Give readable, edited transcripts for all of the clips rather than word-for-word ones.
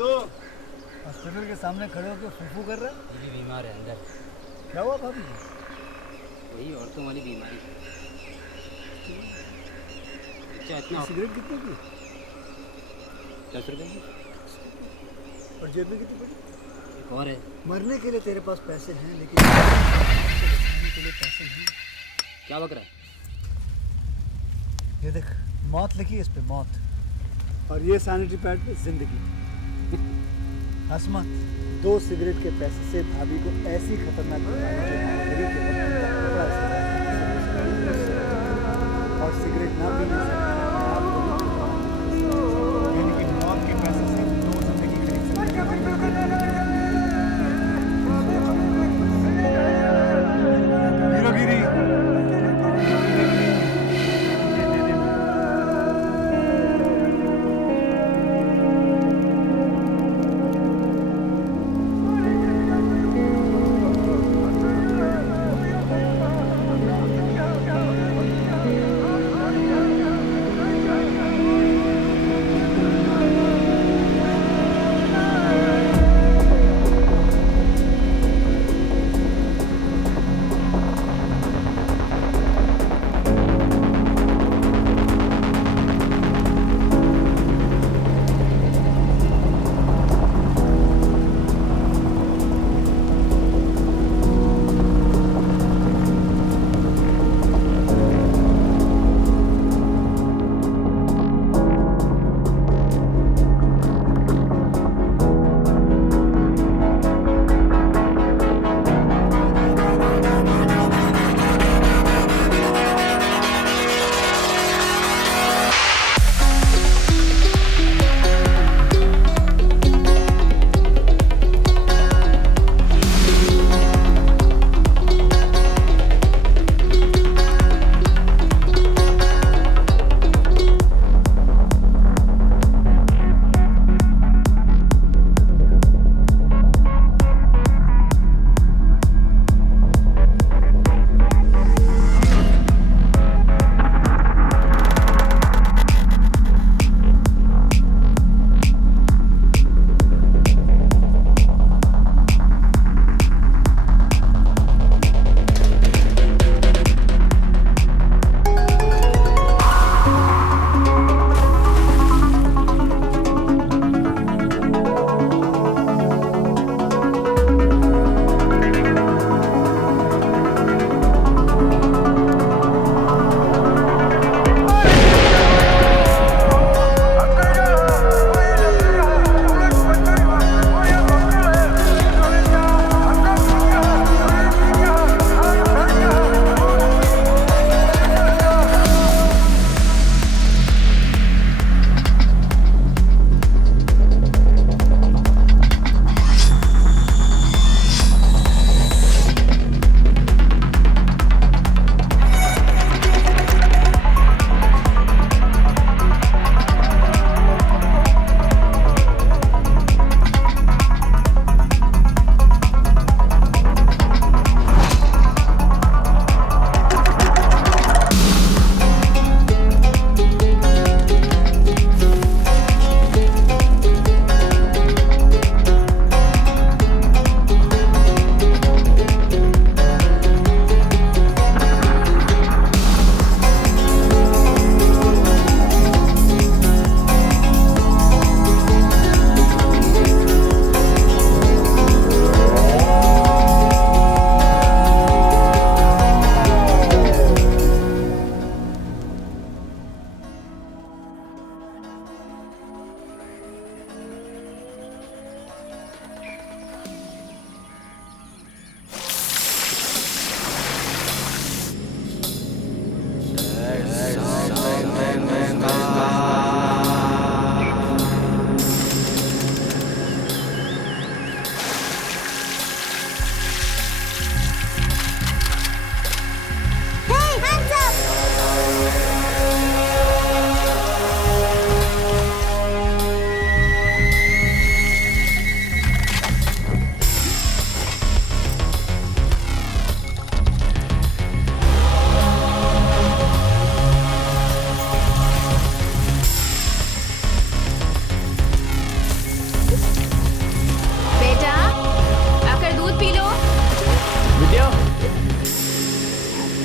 Hospital के सामने खड़े होकर फूफू कर रहा है। ये भी बीमार है अंदर। क्या हुआ भाभी? वही औरतों वाली बीमारी। बच्चा इतना। सिगरेट कितने की? 10 रुपये की। और जेब में कितनी पड़ी? एक और है। मरने के लिए तेरे पास पैसे हैं, लेकिन बचाने के लिए पैसे नहीं। क्या बक रहा है? ये देख, मौत लिखी है इस पे, मौत। और ये सैनिटरी पैड पे जिंदगी। हंस मत। 2 सिगरेट के पैसे से भाभी को ऐसी खतरनाक बीमारी जो महामारी के वक्त उनका कपड़ा इस्तेमाल और सिगरेट ना पीने से यानी कि मौत के पैसे से 2 जिंदगी खरीद सकते हैं। हीरोगिरी।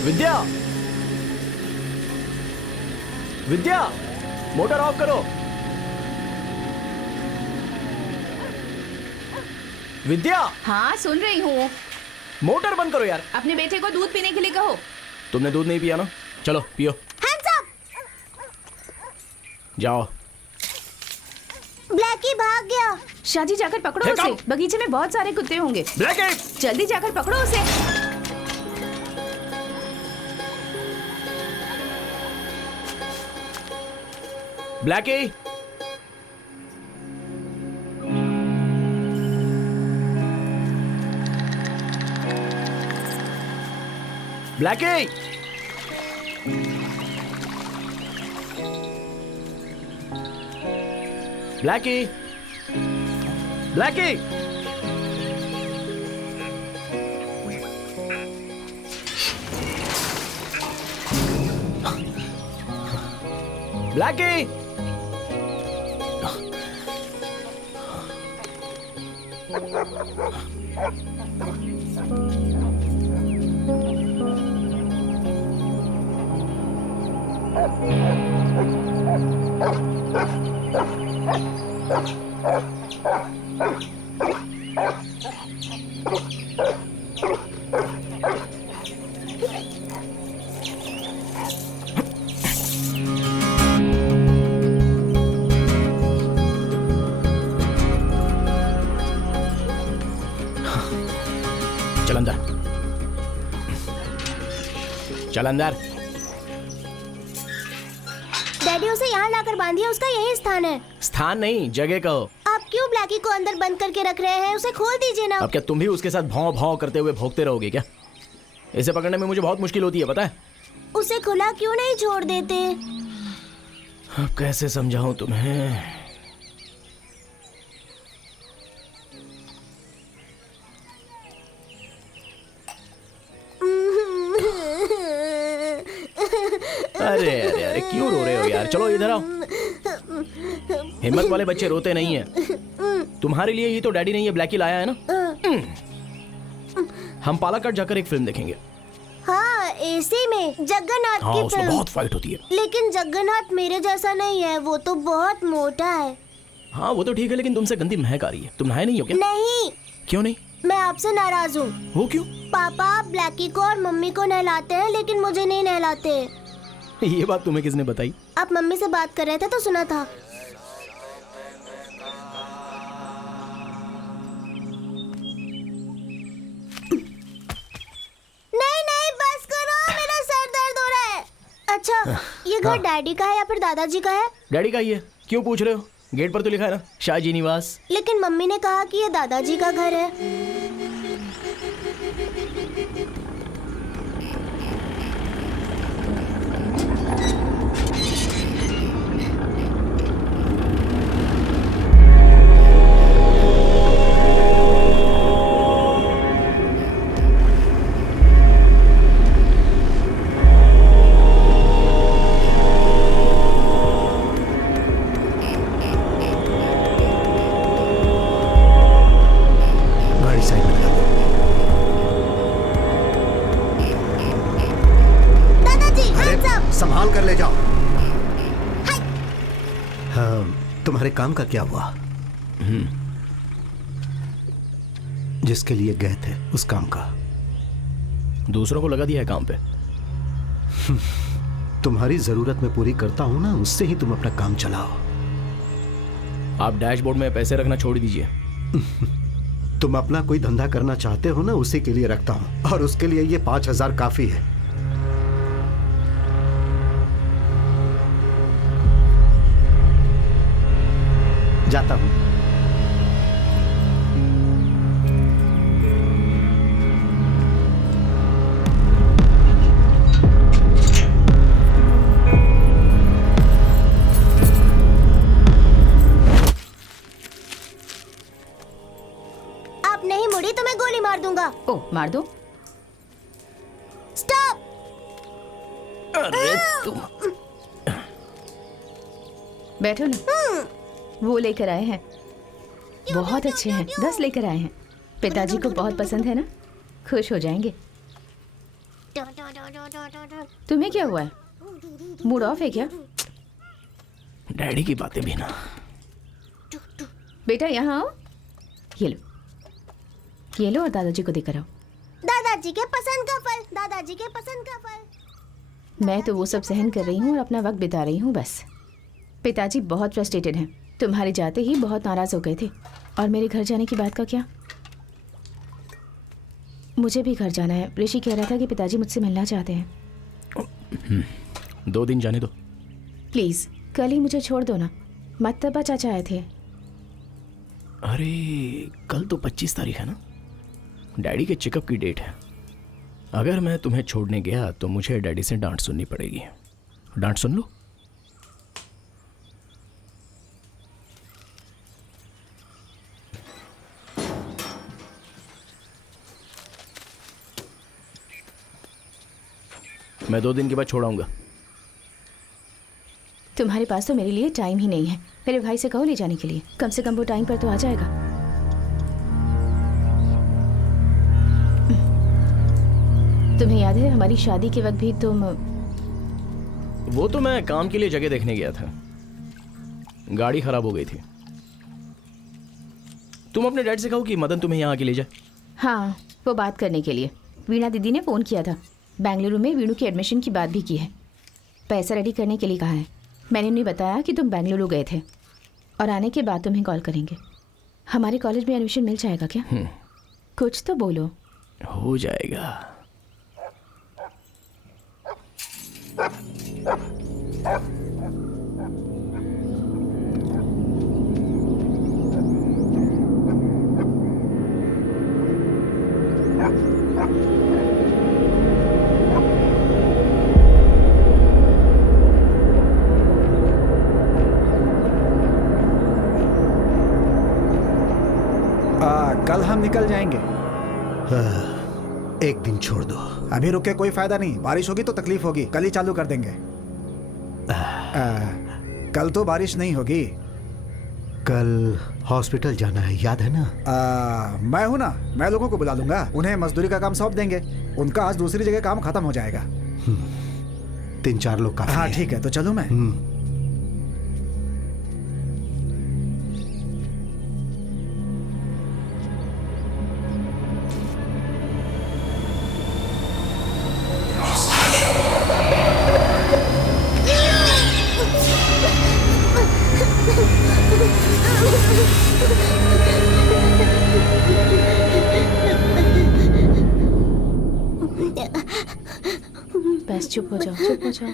विद्या, विद्या, मोटर ऑफ करो। विद्या, हाँ सुन रही हूँ। मोटर बंद करो यार। अपने बेटे को दूध पीने के लिए कहो। तुमने दूध नहीं पिया ना? चलो पियो। जाओ। ब्लैकी भाग गया। शादी जाकर पकड़ो उसे। बगीचे में बहुत सारे कुत्ते होंगे। ब्लैकी, जल्दी जाकर पकड़ो उसे। Blackie, Blackie, Blackie, Blackie, Blackie. चल अंदर, चल अंदर। डैडी उसे यहाँ लाकर बांधिए, उसका यही स्थान है। स्थान नहीं, जगह कहो। आप क्यों ब्लैकी को अंदर बंद करके रख रहे हैं? उसे खोल दीजिए ना। अब क्या तुम भी उसके साथ भौं भौं करते हुए भौंकते रहोगे क्या? इसे पकड़ने में मुझे बहुत मुश्किल होती है, पता है? उसे खुला क्यों नहीं छोड़ देते? अब कैसे समझाऊं तुम्हें? अरे अरे अरे क्यों रो रहे हो यार? चलो इधर आओ। हिम्मत वाले बच्चे रोते नहीं हैं। तुम्हारे लिए ही तो डैडी ने ये ब्लैकी लाया है ना। हम पालाकट जाकर एक फिल्म देखेंगे। हाँ, एसी में जगन्नाथ हाँ, की उसमें फिल्म। बहुत फाइट होती है। लेकिन जगन्नाथ मेरे जैसा नहीं है, वो तो बहुत मोटा है। हाँ वो तो ठीक है, लेकिन तुमसे गंदी महक आ रही है। तुम नहाए नहीं हो क्या? नहीं, क्यों नहीं? मैं आपसे नाराज हूँ। वो क्यों? पापा ब्लैकी को और मम्मी को नहलाते हैं, लेकिन मुझे नहीं नहलाते। ये बात तुम्हें किसने बताई? आप मम्मी से बात कर रहे थे तो सुना था। नहीं नहीं, बस करो, मेरा सर दर्द हो रहा है। अच्छा, ये घर डैडी का है या फिर दादाजी का है? डैडी का ही है। क्यों पूछ रहे हो? गेट पर तो लिखा है ना, शाहजी निवास। लेकिन मम्मी ने कहा कि ये दादाजी का घर है। संभाल कर ले जाओ। हाँ, तुम्हारे काम का क्या हुआ? जिसके लिए गए थे उस काम का? दूसरों को लगा दिया है काम पे। तुम्हारी जरूरत मैं पूरी करता हूं ना, उससे ही तुम अपना काम चलाओ। आप डैशबोर्ड में पैसे रखना छोड़ दीजिए। तुम अपना कोई धंधा करना चाहते हो ना, उसी के लिए रखता हूं, और उसके लिए ये 5,000 काफी है। जाता हूं। आप नहीं मुड़ी तो मैं गोली मार दूंगा। ओ, मार दो। स्टॉप। अरे तुम बैठो ना। वो लेकर आए हैं, बहुत अच्छे हैं। 10 लेकर आए हैं। पिताजी को बहुत पसंद है ना, खुश हो जाएंगे। तुम्हें क्या हुआ है? मूड ऑफ है क्या? डैडी की बातें भी ना। बेटा यहाँ आओ, ये लो और दादाजी को देकर आओ। दादाजी के पसंद का फल, दादाजी के पसंद का फल। मैं तो वो सब सहन कर रही हूँ और अपना वक्त बिता रही हूँ बस। पिताजी बहुत फ्रस्ट्रेटेड हैं। तुम्हारे जाते ही बहुत नाराज हो गए थे। और मेरे घर जाने की बात का क्या? मुझे भी घर जाना है। ऋषि कह रहा था कि पिताजी मुझसे मिलना चाहते हैं। 2 दिन जाने दो। प्लीज कल ही मुझे छोड़ दो ना। मत्तबा चाचा आए थे। अरे कल तो 25 तारीख है ना, डैडी के चेकअप की डेट है। अगर मैं तुम्हें छोड़ने गया तो मुझे डैडी से डांट सुननी पड़ेगी। डांट सुन लो। मैं 2 दिन के बाद छोड़ाऊंगा। तुम्हारे पास तो मेरे लिए टाइम ही नहीं है। मेरे भाई से कहो ले जाने के लिए। कम से कम वो टाइम पर तो आ जाएगा। तुम्हें याद है हमारी शादी के वक्त भी तुम... वो तो मैं काम के लिए जगह देखने गया था, गाड़ी खराब हो गई थी। तुम अपने डैड से कहो कि मदन तुम्हें यहाँ आके ले जाए। हाँ, वो बात करने के लिए वीणा दीदी ने फ़ोन किया था। बेंगलुरु में वीणु की एडमिशन की बात भी की है। पैसा रेडी करने के लिए कहा है। मैंने उन्हें बताया कि तुम बेंगलुरु गए थे और आने के बाद तुम्हें कॉल करेंगे। हमारे कॉलेज में एडमिशन मिल जाएगा क्या? कुछ तो बोलो। हो जाएगा। कल हम निकल जाएंगे। एक दिन छोड़ दो। अभी रुके कोई फायदा नहीं। बारिश होगी तो तकलीफ होगी। कल ही चालू कर देंगे। कल तो बारिश नहीं होगी। कल हॉस्पिटल जाना है, याद है ना? मैं हूं ना, मैं लोगों को बुला लूंगा। उन्हें मजदूरी का काम सौंप देंगे। उनका आज दूसरी जगह काम खत्म हो जाएगा। 3-4 लोग काफी हाँ है। ठीक है, तो चलो मैं। बस चुप हो जाओ, चुप हो जाओ।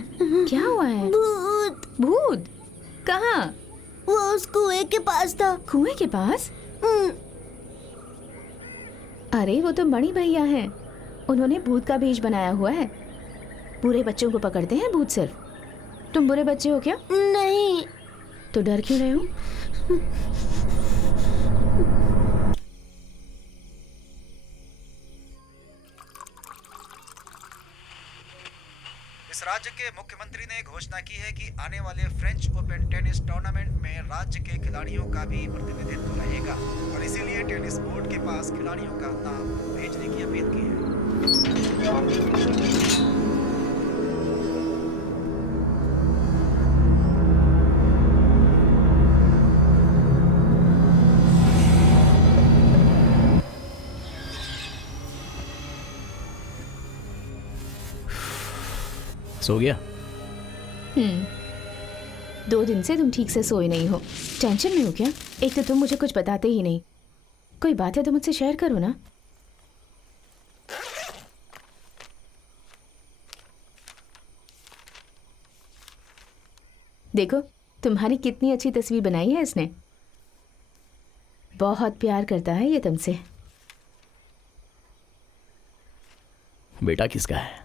क्या हुआ है? भूत। भूत? कहाँ? वो उस कुएं के पास था। कुएं के पास? अरे वो तो मणि भैया हैं। उन्होंने भूत का बीज बनाया हुआ है। बुरे बच्चों को पकड़ते हैं भूत सिर्फ। तुम बुरे बच्चे हो क्या? नहीं। तो डर क्यों रहे हो? इस राज्य के मुख्यमंत्री ने घोषणा की है कि आने वाले फ्रेंच ओपन टेनिस टूर्नामेंट में राज्य के खिलाड़ियों का भी प्रतिनिधित्व रहेगा और इसीलिए टेनिस बोर्ड के पास खिलाड़ियों का नाम भेजने की अपील की है। सो गया? 2 दिन से तुम ठीक से सोए नहीं हो। टेंशन में हो क्या? एक तो तुम मुझे कुछ बताते ही नहीं। कोई बात है तो मुझसे शेयर करो ना। देखो तुम्हारी कितनी अच्छी तस्वीर बनाई है इसने। बहुत प्यार करता है ये तुमसे। बेटा किसका है?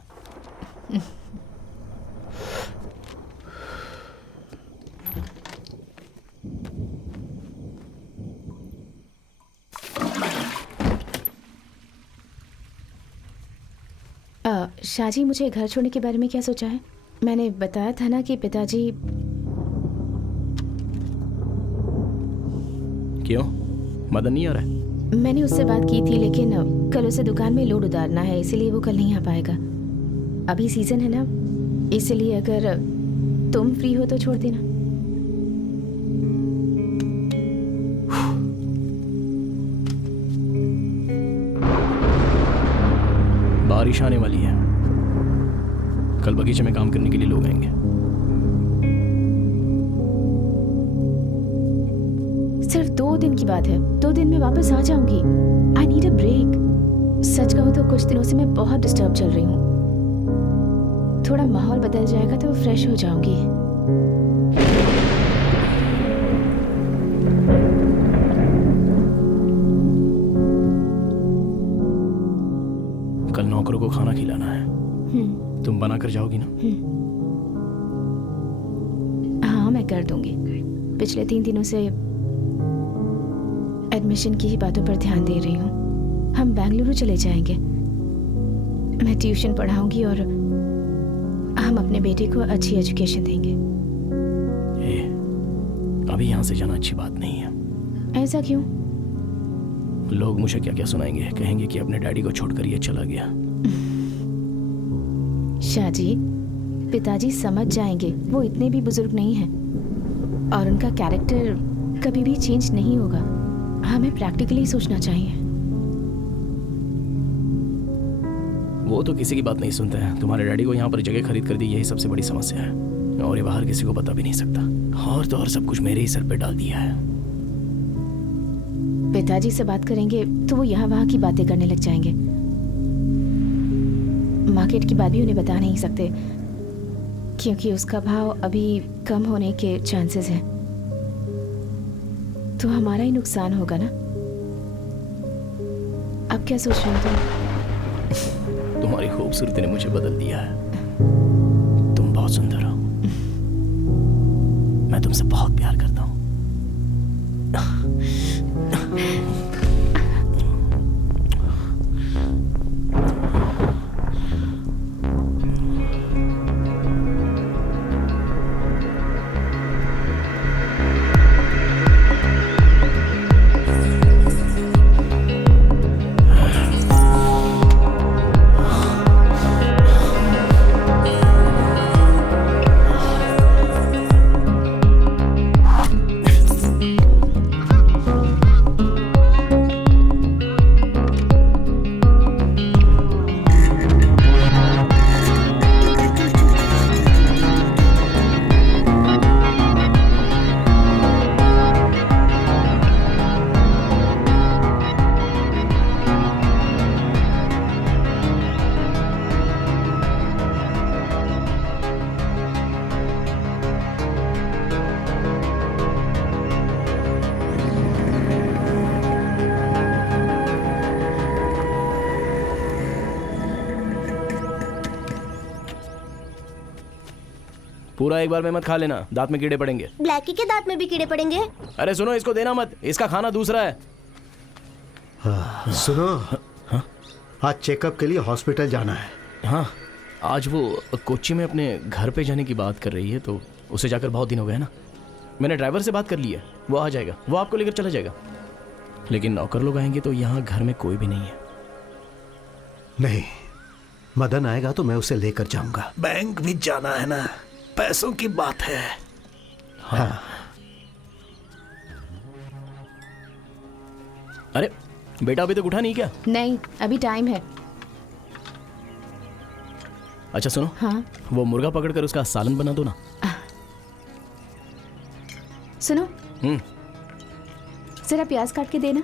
शाजी, मुझे घर छोड़ने के बारे में क्या सोचा है? मैंने बताया था ना कि पिताजी... क्यों, मदन नहीं आ रहा है? मैंने उससे बात की थी लेकिन कल उसे दुकान में लोड उतारना है, इसीलिए वो कल नहीं आ पाएगा। अभी सीजन है ना, इसलिए अगर तुम फ्री हो तो छोड़ देना। बारिश आने वाली है, कल बगीचे में काम करने के लिए लोग आएंगे। सिर्फ 2 दिन की बात है, 2 दिन में वापस आ जाऊंगी। I need a break. सच कहूँ तो कुछ दिनों से मैं बहुत डिस्टर्ब चल रही हूँ। थोड़ा माहौल बदल जाएगा तो फ्रेश हो जाऊंगी। कल नौकरों को खाना खिलाना है, तुम बना कर जाओगी ना? हाँ, मैं कर दूंगी। पिछले 3 दिनों से एडमिशन की ही बातों पर ध्यान दे रही हूँ। हम बेंगलुरु चले जाएंगे। मैं ट्यूशन पढ़ाऊंगी और हम अपने बेटे को अच्छी एजुकेशन देंगे। अभी यहाँ से जाना अच्छी बात नहीं है। ऐसा क्यों? लोग मुझे क्या क्या सुनाएंगे, कहेंगे कि अपने डैडी को छोड़कर ये चला गया। शाहजी, पिताजी समझ जाएंगे, वो इतने भी बुजुर्ग नहीं हैं और उनका कैरेक्टर कभी भी चेंज नहीं होगा। हमें प्रैक्टिकली सोचना चाहिए। वो तो किसी की बात नहीं सुनते हैं। तुम्हारे डैडी को यहाँ पर जगह खरीद कर दी, यही सबसे बड़ी समस्या है, और ये बाहर किसी को पता भी नहीं सकता। और तो और सब कुछ मेरे ही सर पे डाल दिया है। पिताजी से बात करेंगे तो वो यहाँ वहाँ की बातें करने लग जाएंगे। मार्केट की बात भी उन्हें बता नहीं सकते, क्योंकि उसका भाव अभी कम होने के चांसेस हैं। तो हमारा ही नुकसान होगा ना। अब क्या सोच रहे हो तुम? तुम्हारी खूबसूरती ने मुझे बदल दिया है। तुम बहुत सुंदर हो। मैं तुमसे बहुत प्यार करता हूँ। पूरा एक बार में मत खा लेना, दांत में कीड़े पड़ेंगे। ब्लैकी के दांत में भी कीड़े पड़ेंगे। अरे सुनो, इसको देना मत, इसका खाना दूसरा है। सुनो, आज चेकअप के लिए हॉस्पिटल जाना है। हाँ, आज वो कोच्चि में अपने घर पे जाने की बात कर रही है, तो उसे जाकर बहुत दिन हो गए ना। मैंने ड्राइवर से बात कर ली है, वो आ जाएगा, वो आपको लेकर चला जाएगा। लेकिन नौकर लोग आएंगे तो यहाँ घर में कोई भी नहीं है। नहीं, मदन आएगा तो मैं उसे लेकर जाऊंगा। बैंक भी जाना है ना, पैसों की बात है। हाँ। अरे बेटा, अभी तक उठा नहीं क्या? नहीं, अभी टाइम है। अच्छा सुनो, हाँ वो मुर्गा पकड़कर उसका सालन बना दो ना। सुनो, जरा प्याज काट के देना।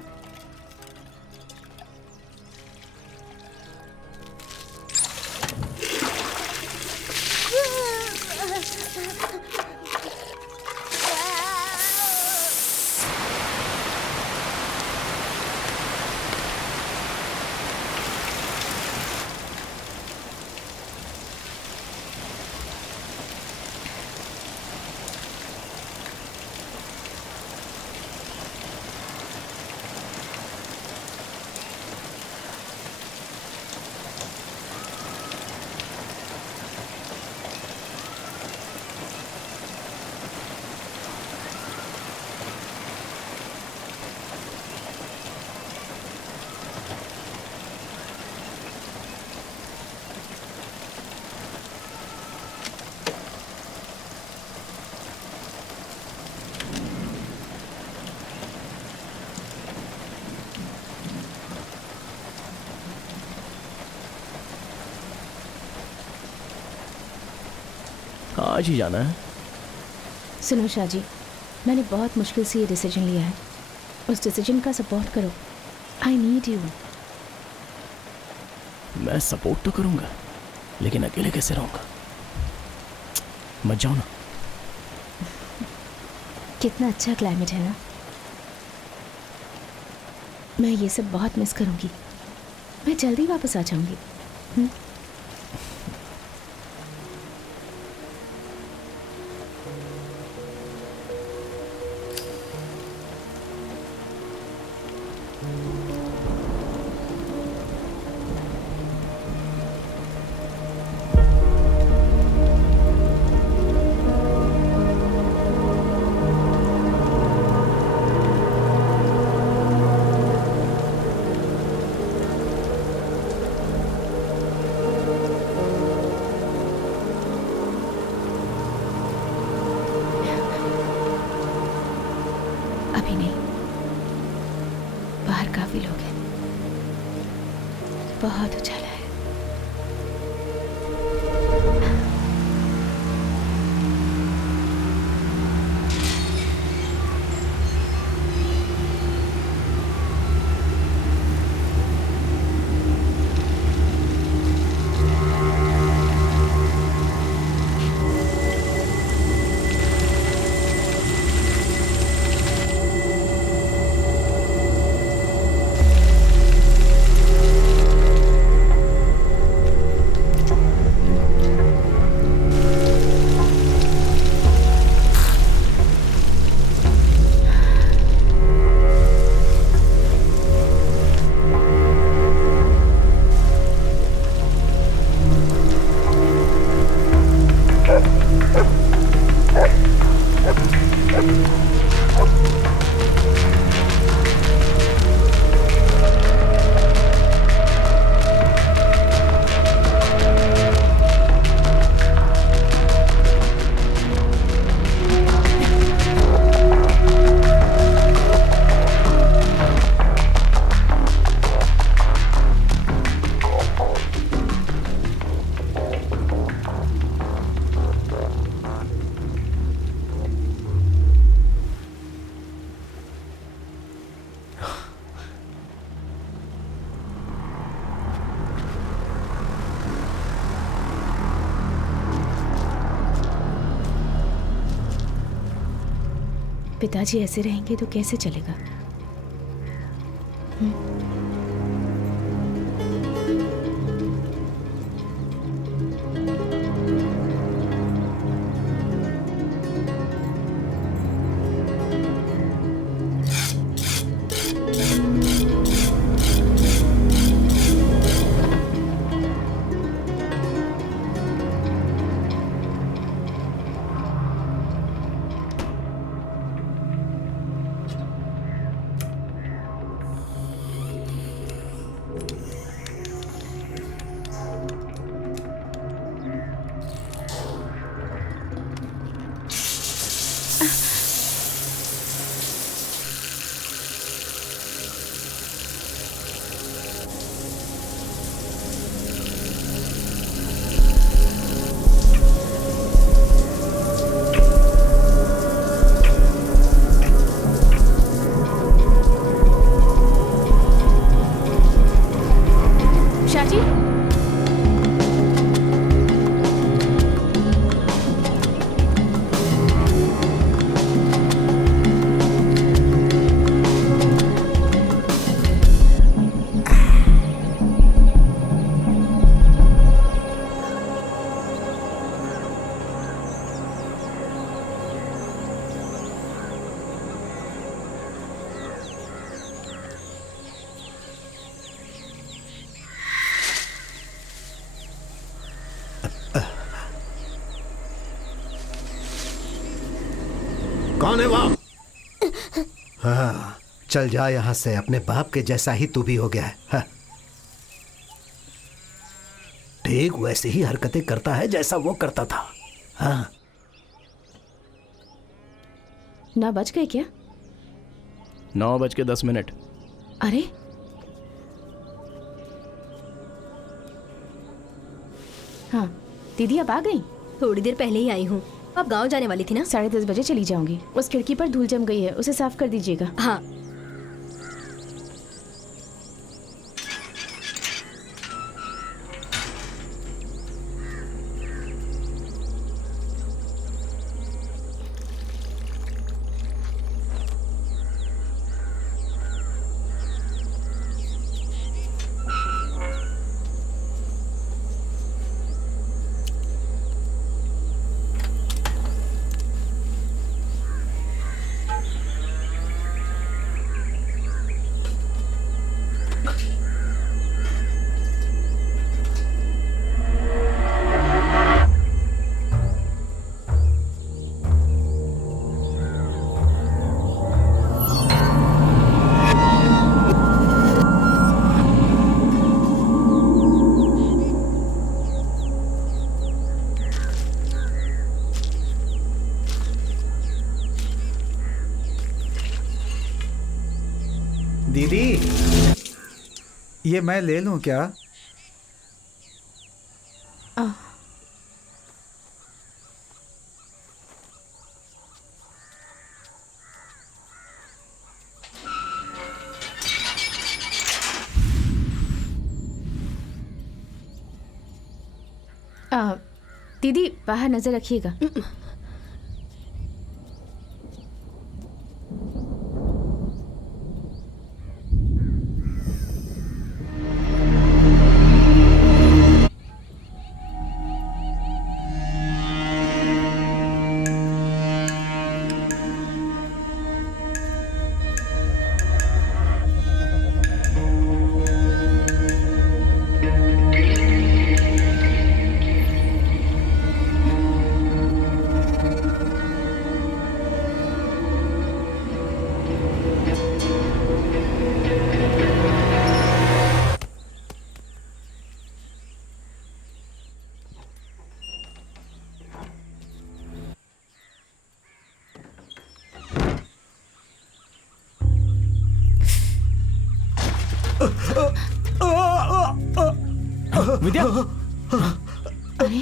आज ही जाना है? सुनो शाह जी, मैंने बहुत मुश्किल से ये डिसीजन लिया है, उस डिसीजन का सपोर्ट करो। I need you. मैं सपोर्ट तो करूंगा, लेकिन अकेले कैसे रहूंगा? मत जाओ ना। कितना अच्छा क्लाइमेट है ना। मैं ये सब बहुत मिस करूंगी। मैं जल्दी वापस आ जाऊंगी। अभी नहीं, बाहर काफी लोग हैं, बहुत उजाला है। पिताजी ऐसे रहेंगे तो कैसे चलेगा? कौन है वहाँ? हाँ, चल जा यहाँ से। अपने बाप के जैसा ही तू भी हो गया है। हाँ। ठीक वैसे ही हरकतें करता है जैसा वो करता था। हाँ। 9 बज गए क्या? 9:10। अरे हाँ, दीदी अब आ गई थोड़ी देर पहले ही आई हूँ। आप गांव जाने वाली थी ना? 10:30 बजे चली जाऊंगी। उस खिड़की पर धूल जम गई है, उसे साफ कर दीजिएगा। हाँ। दीदी, ये मैं ले लूं क्या? दीदी बाहर नजर रखिएगा। विद्या, अरे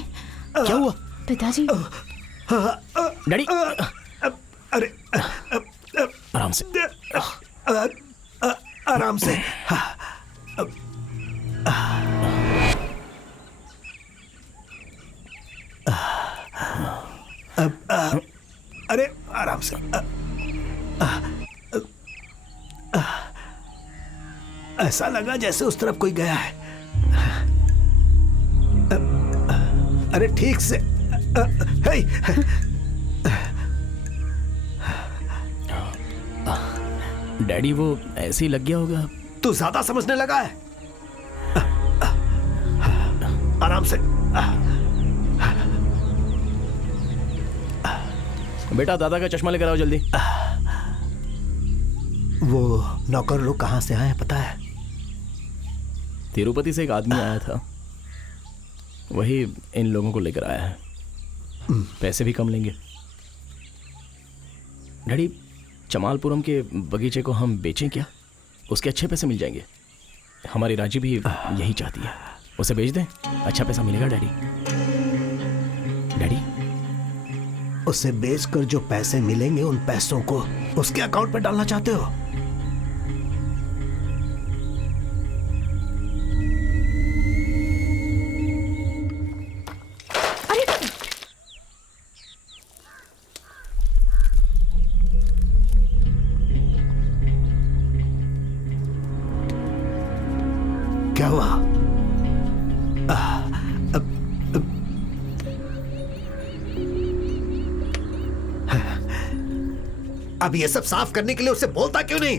क्या हुआ? पिताजी। डैडी, अरे आराम से। आराम से। अरे आराम से। ऐसा लगा जैसे उस तरफ कोई गया है। अरे ठीक से। डैडी वो ऐसे ही लग गया होगा। तू ज्यादा समझने लगा है। आराम से। बेटा दादा का चश्मा लेकर आओ जल्दी। वो नौकर लोग कहां से आए हैं पता है? तिरुपति से एक आदमी आया था, वही इन लोगों को लेकर आया है। पैसे भी कम लेंगे। डैडी, चमालपुरम के बगीचे को हम बेचें क्या? उसके अच्छे पैसे मिल जाएंगे। हमारी राजी भी यही चाहती है। उसे बेच दें, अच्छा पैसा मिलेगा डैडी। डैडी, उसे बेचकर जो पैसे मिलेंगे उन पैसों को उसके अकाउंट में डालना चाहते हो? क्या हुआ? अब ये सब साफ करने के लिए उससे बोलता क्यों नहीं?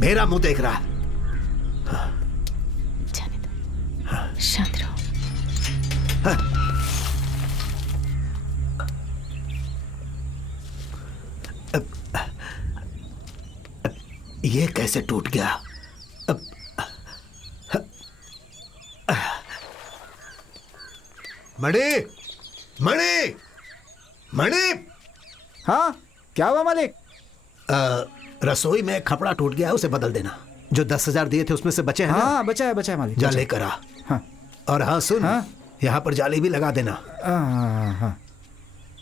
मेरा मुंह देख रहा है। जाने दो, शांत रहो। ये कैसे टूट गया? मणि, मणि, मणि। हाँ, क्या हुआ मालिक? रसोई में एक कपड़ा टूट गया है, उसे बदल देना। जो 10,000 दिए थे उसमें से बचे हैं ना? हाँ, बचा है मालिक। जा लेकर आ। हाँ। और हाँ सुन, हाँ? यहाँ पर जाली भी लगा देना। हाँ।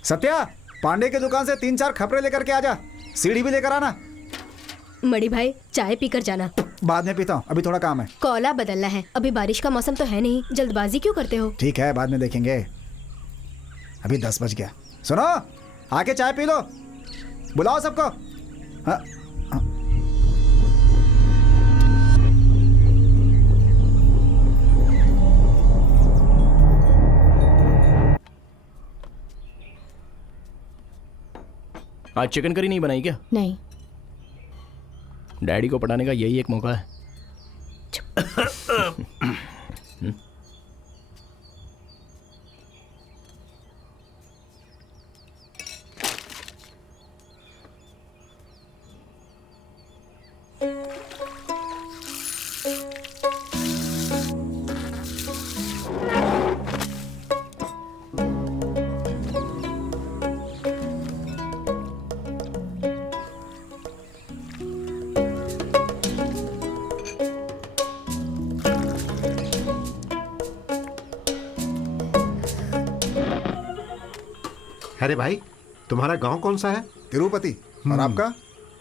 सत्या, पांडे की दुकान से 3-4 खपरे लेकर के आजा, सीढ़ी भी लेकर आना। मणि भाई चाय पीकर जाना। बाद में पीता हूँ, अभी थोड़ा काम है। कोला बदलना है, अभी बारिश का मौसम तो है नहीं, जल्दबाजी क्यों करते हो? ठीक है, बाद में देखेंगे, अभी 10 बज गया। सुनो, आके चाय पी लो, बुलाओ सबको। हाँ। आज चिकन करी नहीं बनाई क्या? नहीं। डैडी को पटाने का यही एक मौका है। अरे भाई, तुम्हारा गांव कौन सा है? तिरुपति। और आपका?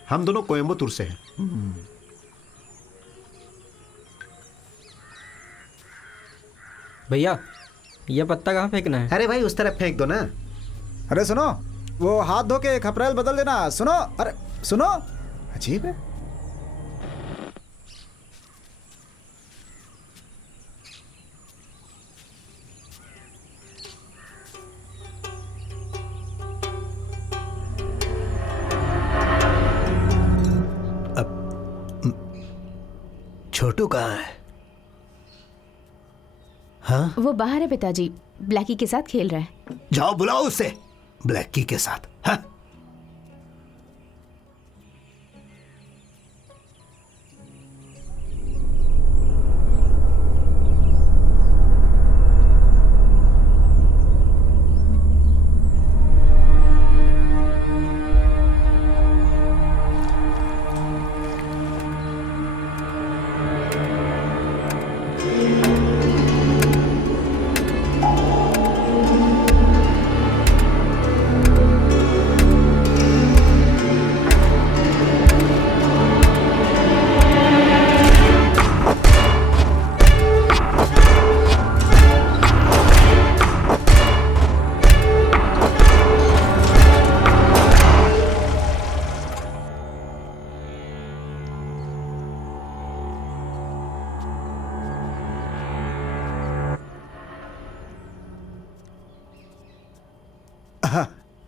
हम दोनों कोयम्बतूर से हैं। भैया ये पत्ता कहाँ फेंकना है? अरे भाई, उस तरफ फेंक दो ना। अरे सुनो, वो हाथ धो के खपरेल बदल देना। सुनो, अरे सुनो, अजीब है। छोटू कहाँ है? हाँ, वो बाहर है पिताजी, ब्लैकी के साथ खेल रहा है। जाओ बुलाओ उसे, ब्लैकी के साथ। हाँ?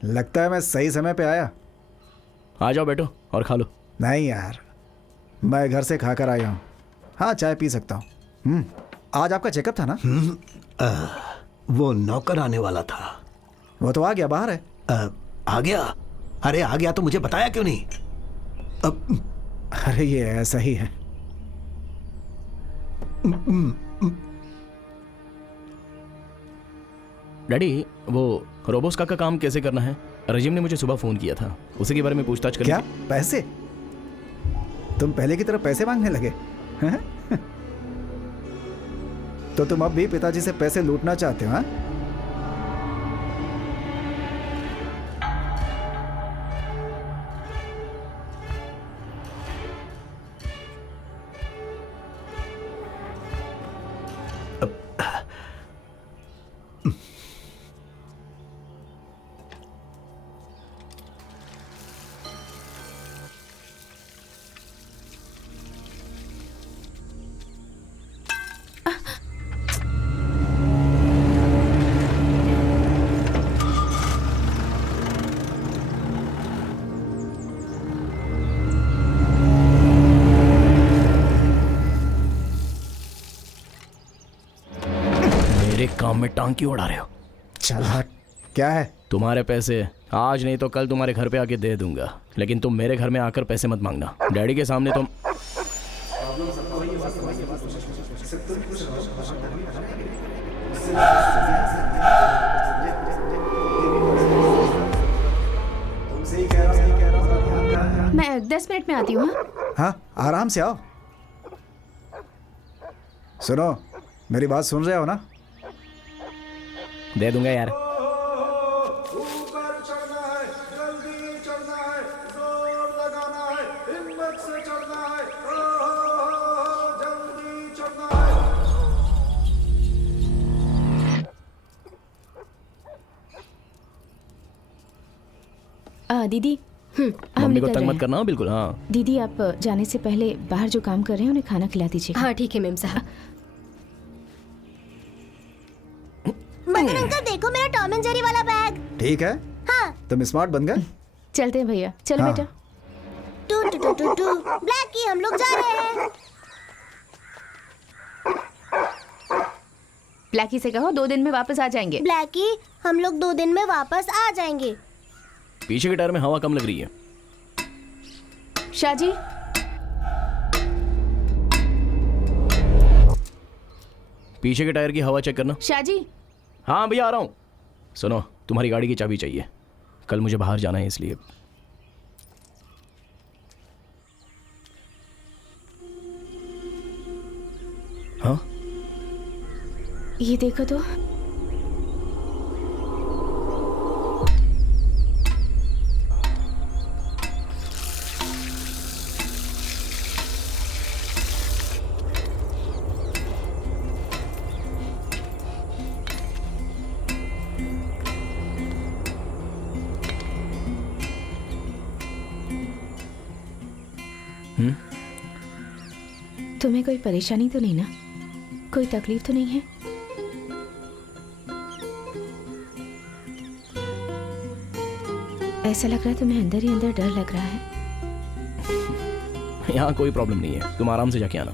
लगता है मैं सही समय पे आया। आ जाओ बैठो और खा लो। नहीं यार, मैं घर से खाकर आया हूँ। हाँ, चाय पी सकता हूँ। आज आपका चेकअप था ना? वो नौकर आने वाला था। वो तो आ गया, बाहर है। आ गया? अरे आ गया तो मुझे बताया क्यों नहीं? अरे ये ऐसा ही है। डैडी, वो रोबोस्का का काम कैसे करना है? रजीम ने मुझे सुबह फोन किया था, उसी के बारे में पूछताछ करनी। क्या पैसे? तुम पहले की तरह पैसे मांगने लगे हैं? तो तुम अब भी पिताजी से पैसे लूटना चाहते हो? हाँ? काम में टांग क्यों उड़ा रहे हो? चल हट। क्या है? तुम्हारे पैसे आज नहीं तो कल तुम्हारे घर पे आके दे दूंगा, लेकिन तुम मेरे घर में आकर पैसे मत मांगना। डैडी के सामने तुम मैं 10 मिनट में आती हूँ। हाँ, आराम से आओ। सुनो, मेरी बात सुन रहे हो ना? दे दूंगा यार। ऊपर चढ़ना है, जल्दी चढ़ना है, जोर लगाना है, हिम्मत से चढ़ना है, जल्दी चढ़ना है। दीदी हम मम्मी को निकल तंग रहे मत हैं। करना हाँ, बिल्कुल हाँ। दीदी आप जाने से पहले बाहर जो काम कर रहे हैं उन्हें खाना खिला दीजिए। हाँ ठीक है मेम साहब। मदन अंकल देखो मेरा टॉम एंड जेरी वाला बैग। ठीक है, हाँ। तुम स्मार्ट बन गए। चलते हैं भैया, चलो हाँ। बेटा। टू टू टू टू टू ब्लैकी हम लोग जा रहे हैं। ब्लैकी से कहो 2 दिन में वापस आ जाएंगे। ब्लैकी हम लोग 2 दिन में वापस आ जाएंगे। पीछे के टायर में हवा कम लग रही है। शाहजी पीछे के टायर की हवा चेक करना। शाहजी हाँ भैया आ रहा हूँ। सुनो, तुम्हारी गाड़ी की चाबी चाहिए, कल मुझे बाहर जाना है इसलिए। हाँ ये देखो तो। तुम्हें कोई परेशानी तो नहीं ना? कोई तकलीफ तो नहीं है? ऐसा लग रहा है तुम्हें अंदर ही अंदर डर लग रहा है। यहाँ कोई प्रॉब्लम नहीं है, तुम आराम से जाके आना।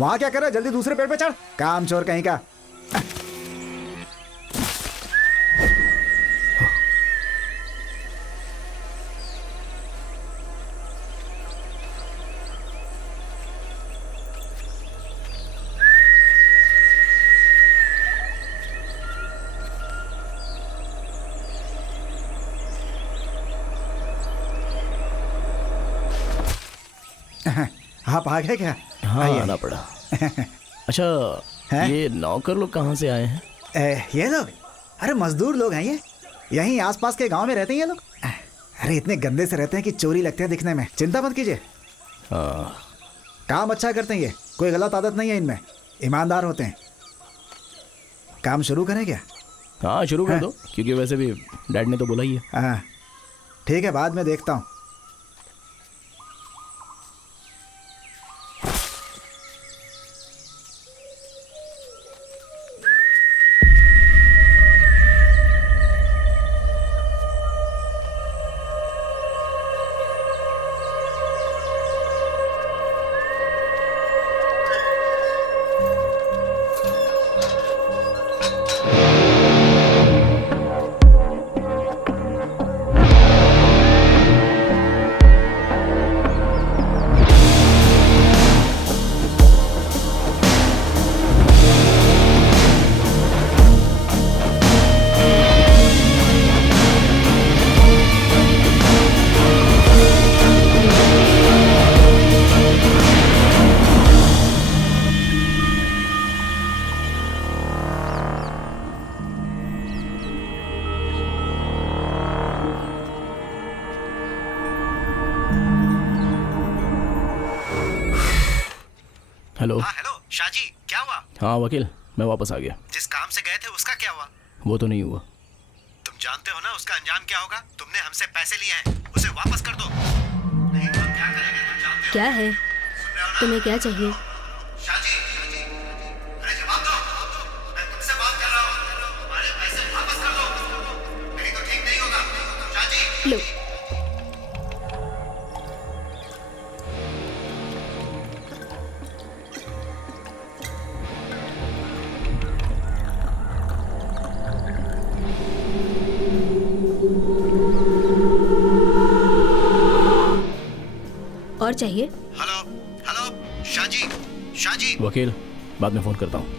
वहां क्या कर रहा है? जल्दी दूसरे पेड़ पे चढ़, काम चोर कहीं का। आप आ गए क्या? हाँ आइए। आना पड़ा। अच्छा, हैं? ये नौकर लोग कहाँ से आए हैं? ये लोग, अरे मजदूर लोग हैं ये, यहीं आसपास के गांव में रहते हैं ये लोग। अरे इतने गंदे से रहते हैं कि चोरी लगते हैं दिखने में। चिंता मत कीजिए, हाँ, काम अच्छा करते हैं ये, कोई गलत आदत नहीं है इनमें, ईमानदार होते हैं। काम शुरू करें क्या? हाँ शुरू कर दो, क्योंकि वैसे भी डैड ने तो बोला ही है। हाँ ठीक है, बाद में देखता हूँ। शाजी क्या हुआ? हाँ वकील, मैं वापस आ गया। जिस काम से गए थे उसका क्या हुआ? वो तो नहीं हुआ। तुम जानते हो ना उसका अंजाम क्या होगा? तुमने हमसे पैसे लिए हैं, उसे वापस कर दो। नहीं तो क्या करेंगे तुम जानते हो। क्या है? सुन रहे हो ना? तुम्हें क्या चाहिए? शाजी, अरे जवाब दो। मैं तुमसे बात कर रहा हूँ। हमारे पैसे वापस कर दो, नहीं तो ठीक नहीं होगा। शाजी। लो। और चाहिए? Hello hello Shaji, Shaji. वकील, बाद में फ़ोन करता हूँ।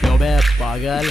क्यों बे पागल?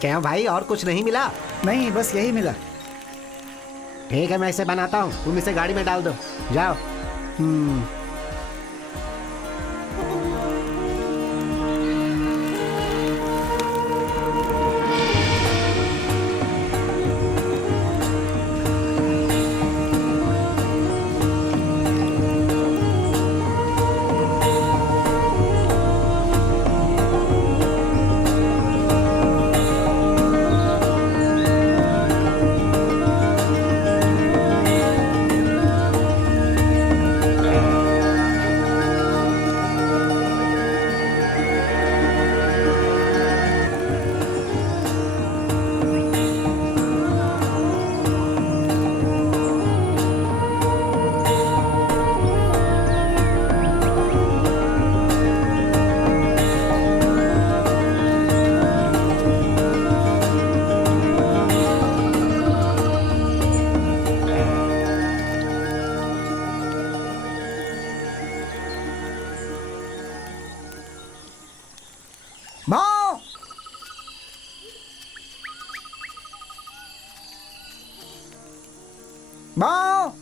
क्या भाई, और कुछ नहीं मिला? नहीं, बस यही मिला। ठीक है, मैं इसे बनाता हूँ, तुम इसे गाड़ी में डाल दो, जाओ। माँ, माँ,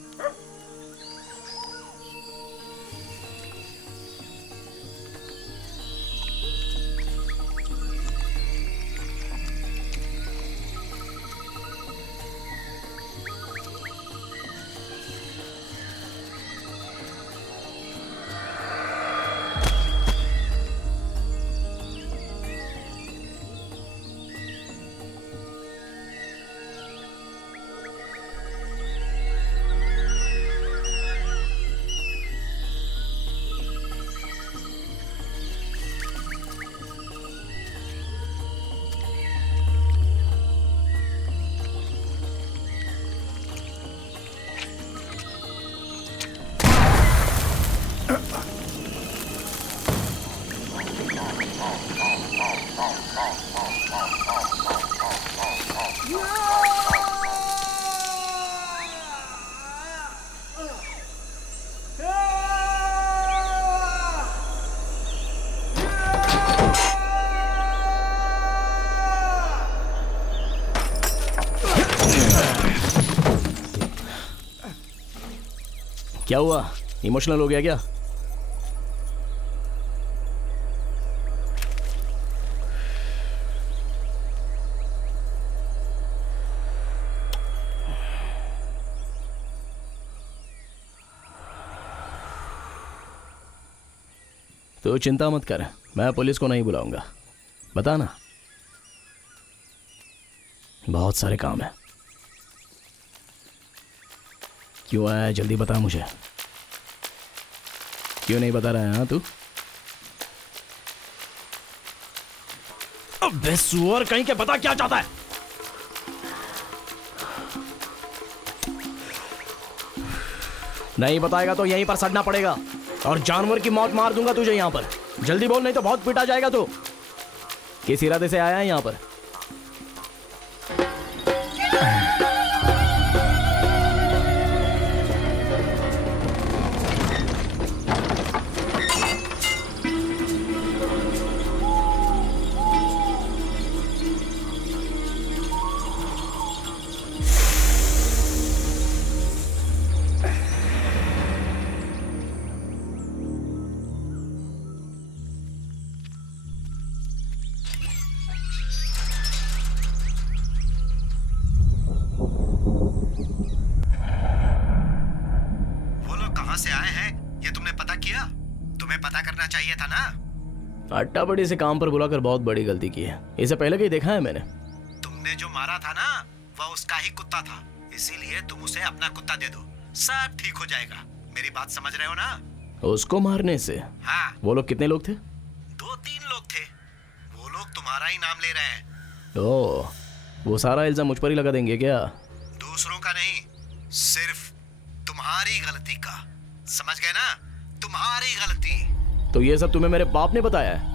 क्या हुआ, इमोशनल हो गया क्या? तो चिंता मत कर, मैं पुलिस को नहीं बुलाऊंगा। बता ना, बहुत सारे काम है। क्यों आया है, जल्दी बता मुझे। क्यों नहीं बता रहा है? हाँ तू, अबे सुअर कहीं के, बता क्या चाहता है। नहीं बताएगा तो यहीं पर सड़ना पड़ेगा और जानवर की मौत मार दूंगा तुझे यहां पर। जल्दी बोल, नहीं तो बहुत पीटा जाएगा तू। किस इरादे से आया है यहां पर? अट्टा बड़ी से काम पर बुलाकर बहुत बड़ी गलती की है। इसे पहले कहीं देखा है मैंने। तुमने जो मारा था ना, वह उसका ही कुत्ता था, इसीलिए तुम उसे अपना कुत्ता दे दो, सब ठीक हो जाएगा। मेरी बात समझ रहे हो ना? उसको मारने से? हाँ। वो लोग कितने लोग थे? 2-3 लोग थे। वो लोग तुम्हारा ही नाम ले रहे हैं। ओह, वो सारा इल्जाम मुझ पर ही लगा देंगे क्या? दूसरों का नहीं, सिर्फ तुम्हारी गलती का। समझ गए ना? तुम्हारी गलती। तो ये सब तुम्हें मेरे बाप ने बताया है?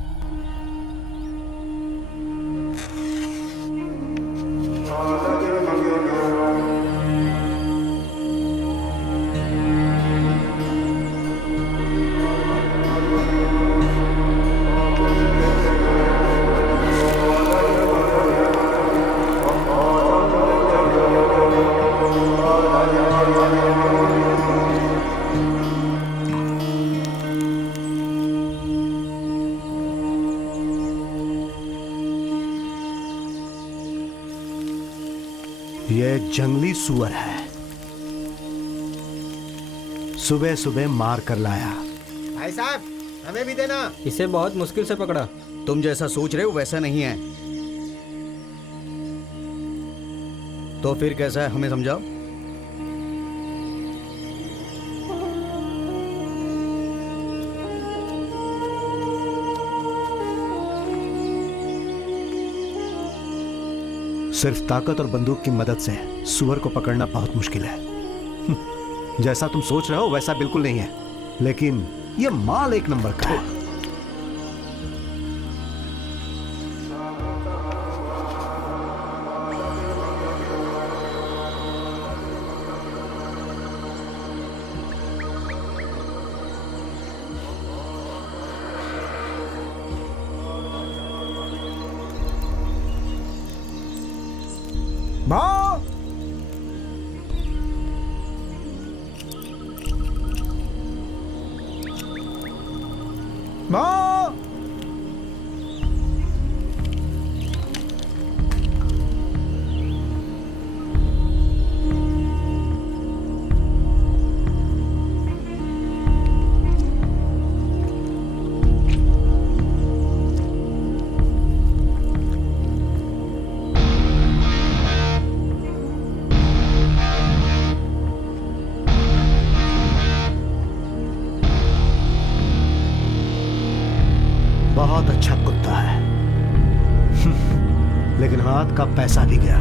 ये जंगली सुअर है, सुबह सुबह मार कर लाया। भाई साहब, हमें भी देना। इसे बहुत मुश्किल से पकड़ा। तुम जैसा सोच रहे हो वैसा नहीं है। तो फिर कैसा है, हमें समझाओ। सिर्फ ताकत और बंदूक की मदद से सुअर को पकड़ना बहुत मुश्किल है। जैसा तुम सोच रहे हो वैसा बिल्कुल नहीं है, लेकिन ये माल एक नंबर का है। माँ, माँ, बहुत अच्छा कुत्ता है, लेकिन हाथ का पैसा भी गया।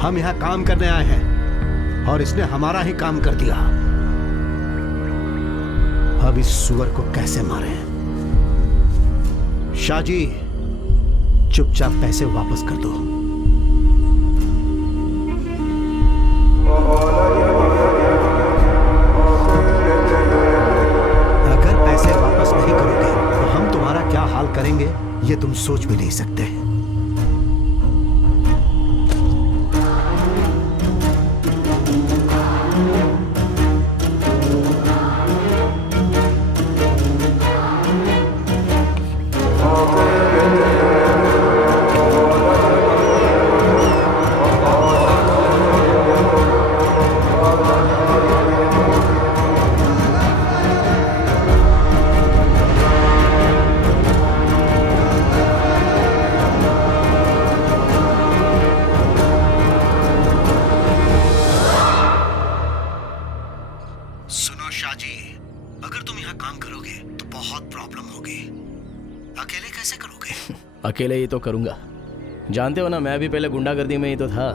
हम यहां काम करने आए हैं और इसने हमारा ही काम कर दिया। अब इस सुअर को कैसे मारें? शाहजी, चुपचाप पैसे वापस कर दो। अगर पैसे वापस नहीं करोगे तो हम तुम्हारा क्या हाल करेंगे ये तुम सोच भी नहीं सकते। सुनो शाहजी, अगर तुम यहाँ काम करोगे तो बहुत प्रॉब्लम होगी। अकेले कैसे करोगे? अकेले ही तो करूंगा। जानते हो ना, मैं भी पहले गुंडागर्दी में ही तो था।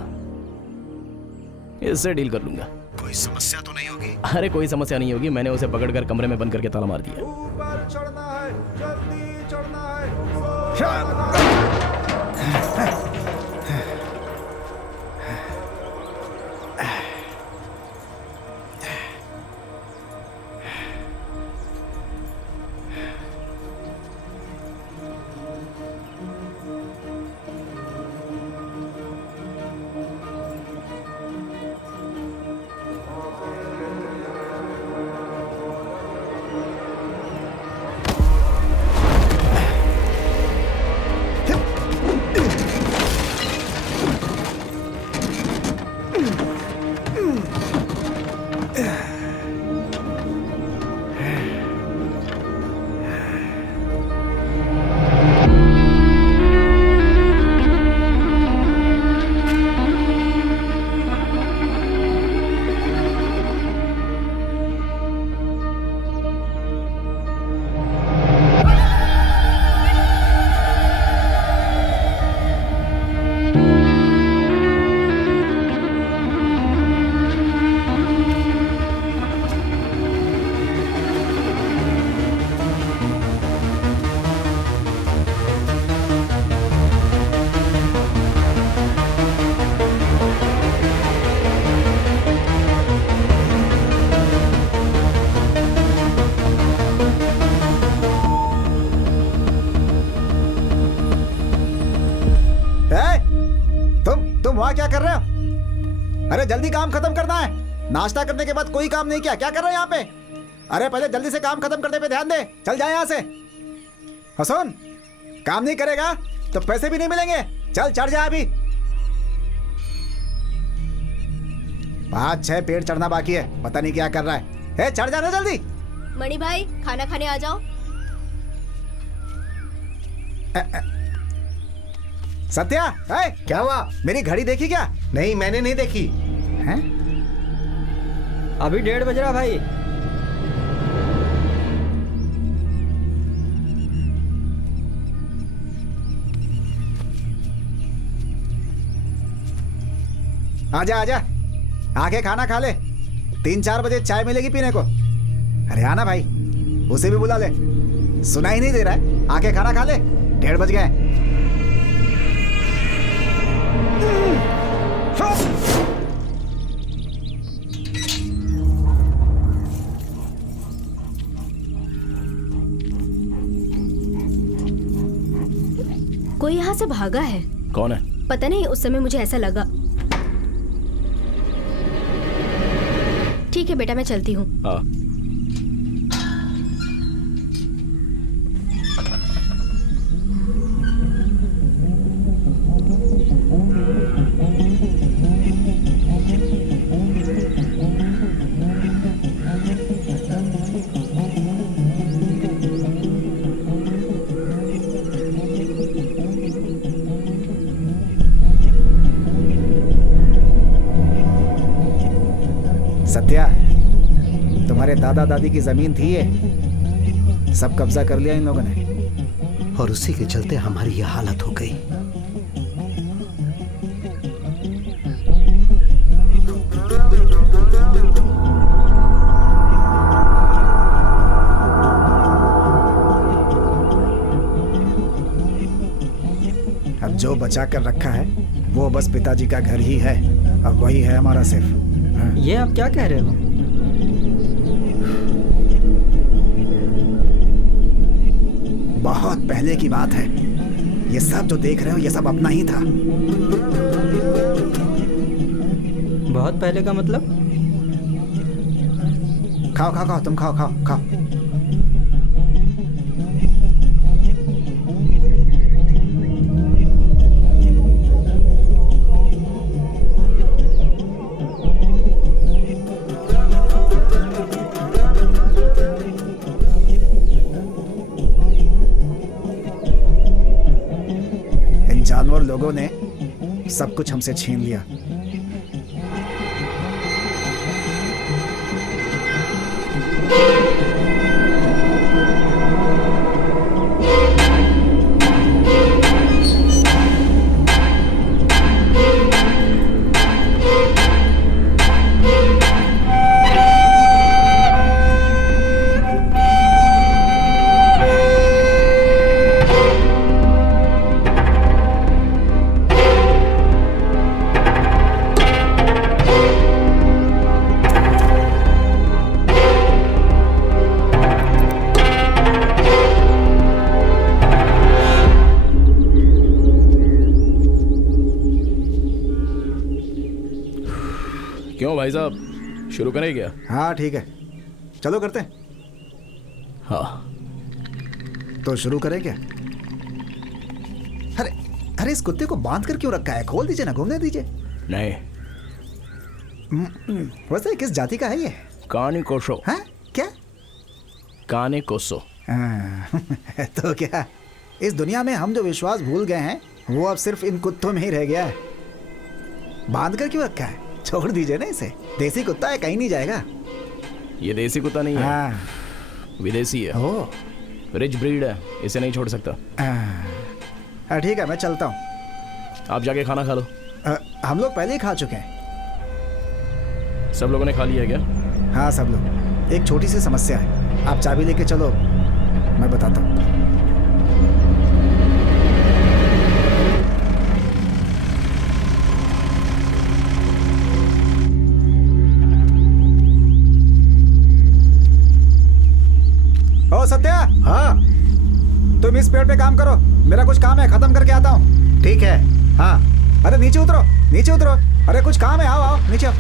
इससे डील कर लूंगा। कोई समस्या तो नहीं होगी? अरे कोई समस्या नहीं होगी। मैंने उसे पकड़कर कमरे में बंद करके ताला मार दिया। ऊपर चढ़ना है, जल्दी चढ़ना है। तुम वहाँ क्या कर रहे हो? अरे जल्दी काम खत्म करना है। नाश्ता करने के बाद कोई काम नहीं किया, क्या कर रहे हो यहाँ पे? अरे पहले जल्दी से काम खत्म करने पे ध्यान दे। चल जाए यहाँ से। हसन, काम नहीं करेगा तो पैसे भी नहीं मिलेंगे। चल चढ़ जा अभी। 5-6 पेड़ चढ़ना बाकी है, पता नहीं क्या कर रहा है। चढ़ जाना जल्दी। मणि भाई, खाना खाने आ जाओ। सत्या, क्या हुआ? मेरी घड़ी देखी क्या? नहीं, मैंने नहीं देखी। हैं? अभी 1:30 बज रहा भाई। आजा आजा, आके खाना खा ले। 3-4 बजे चाय मिलेगी पीने को। अरे आना भाई, उसे भी बुला ले। सुनाई नहीं दे रहा है? आके खाना खा ले, 1:30 बज गए। कोई यहाँ से भागा है। कौन है? पता नहीं, उस समय मुझे ऐसा लगा। ठीक है बेटा, मैं चलती हूँ। हाँ। सत्या, तुम्हारे दादा दादी की जमीन थी ये, सब कब्जा कर लिया इन लोगों ने, और उसी के चलते हमारी यह हालत हो गई। अब जो बचा कर रखा है वो बस पिताजी का घर ही है, अब वही है हमारा सिर्फ। ये आप क्या कह रहे हो? बहुत पहले की बात है। ये सब जो देख रहे हो ये सब अपना ही था। बहुत पहले का मतलब? खाओ खाओ खाओ, तुम खाओ खाओ खाओ। जानवर लोगों ने सब कुछ हमसे छीन लिया। भाई साहब, शुरू करें क्या? हाँ ठीक है, चलो करते हैं। हाँ तो शुरू करें क्या? अरे अरे, इस कुत्ते को बांध कर क्यों रखा है? खोल दीजिए ना, घूमने दीजिए। नहीं, वैसे किस जाति का है ये? काने कोसो। हाँ क्या? काने कोसो। तो क्या इस दुनिया में हम जो विश्वास भूल गए हैं वो अब सिर्फ इन कुत्तों में ही रह गया है? बांध कर क्यों रखा है? छोड़ दीजिए ना इसे, देसी कुत्ता है, कहीं नहीं जाएगा। ये देसी कुत्ता नहीं है, हाँ। विदेशी है। ओह, रिच ब्रीड है, इसे नहीं छोड़ सकता। ठीक है, मैं चलता हूँ। आप जाके खाना खा लो। हम लोग पहले ही खा चुके हैं। सब लोगों ने खा लिया क्या? हाँ सब लोग। एक छोटी सी समस्या है, आप चाबी लेके चलो, मैं बताता हूँ। ओ सत्या। हाँ तुम इस पेड़ पे काम करो, मेरा कुछ काम है, खत्म करके आता हूँ। ठीक है। हाँ अरे नीचे उतरो, नीचे उतरो। अरे कुछ काम है, आओ आओ नीचे आओ।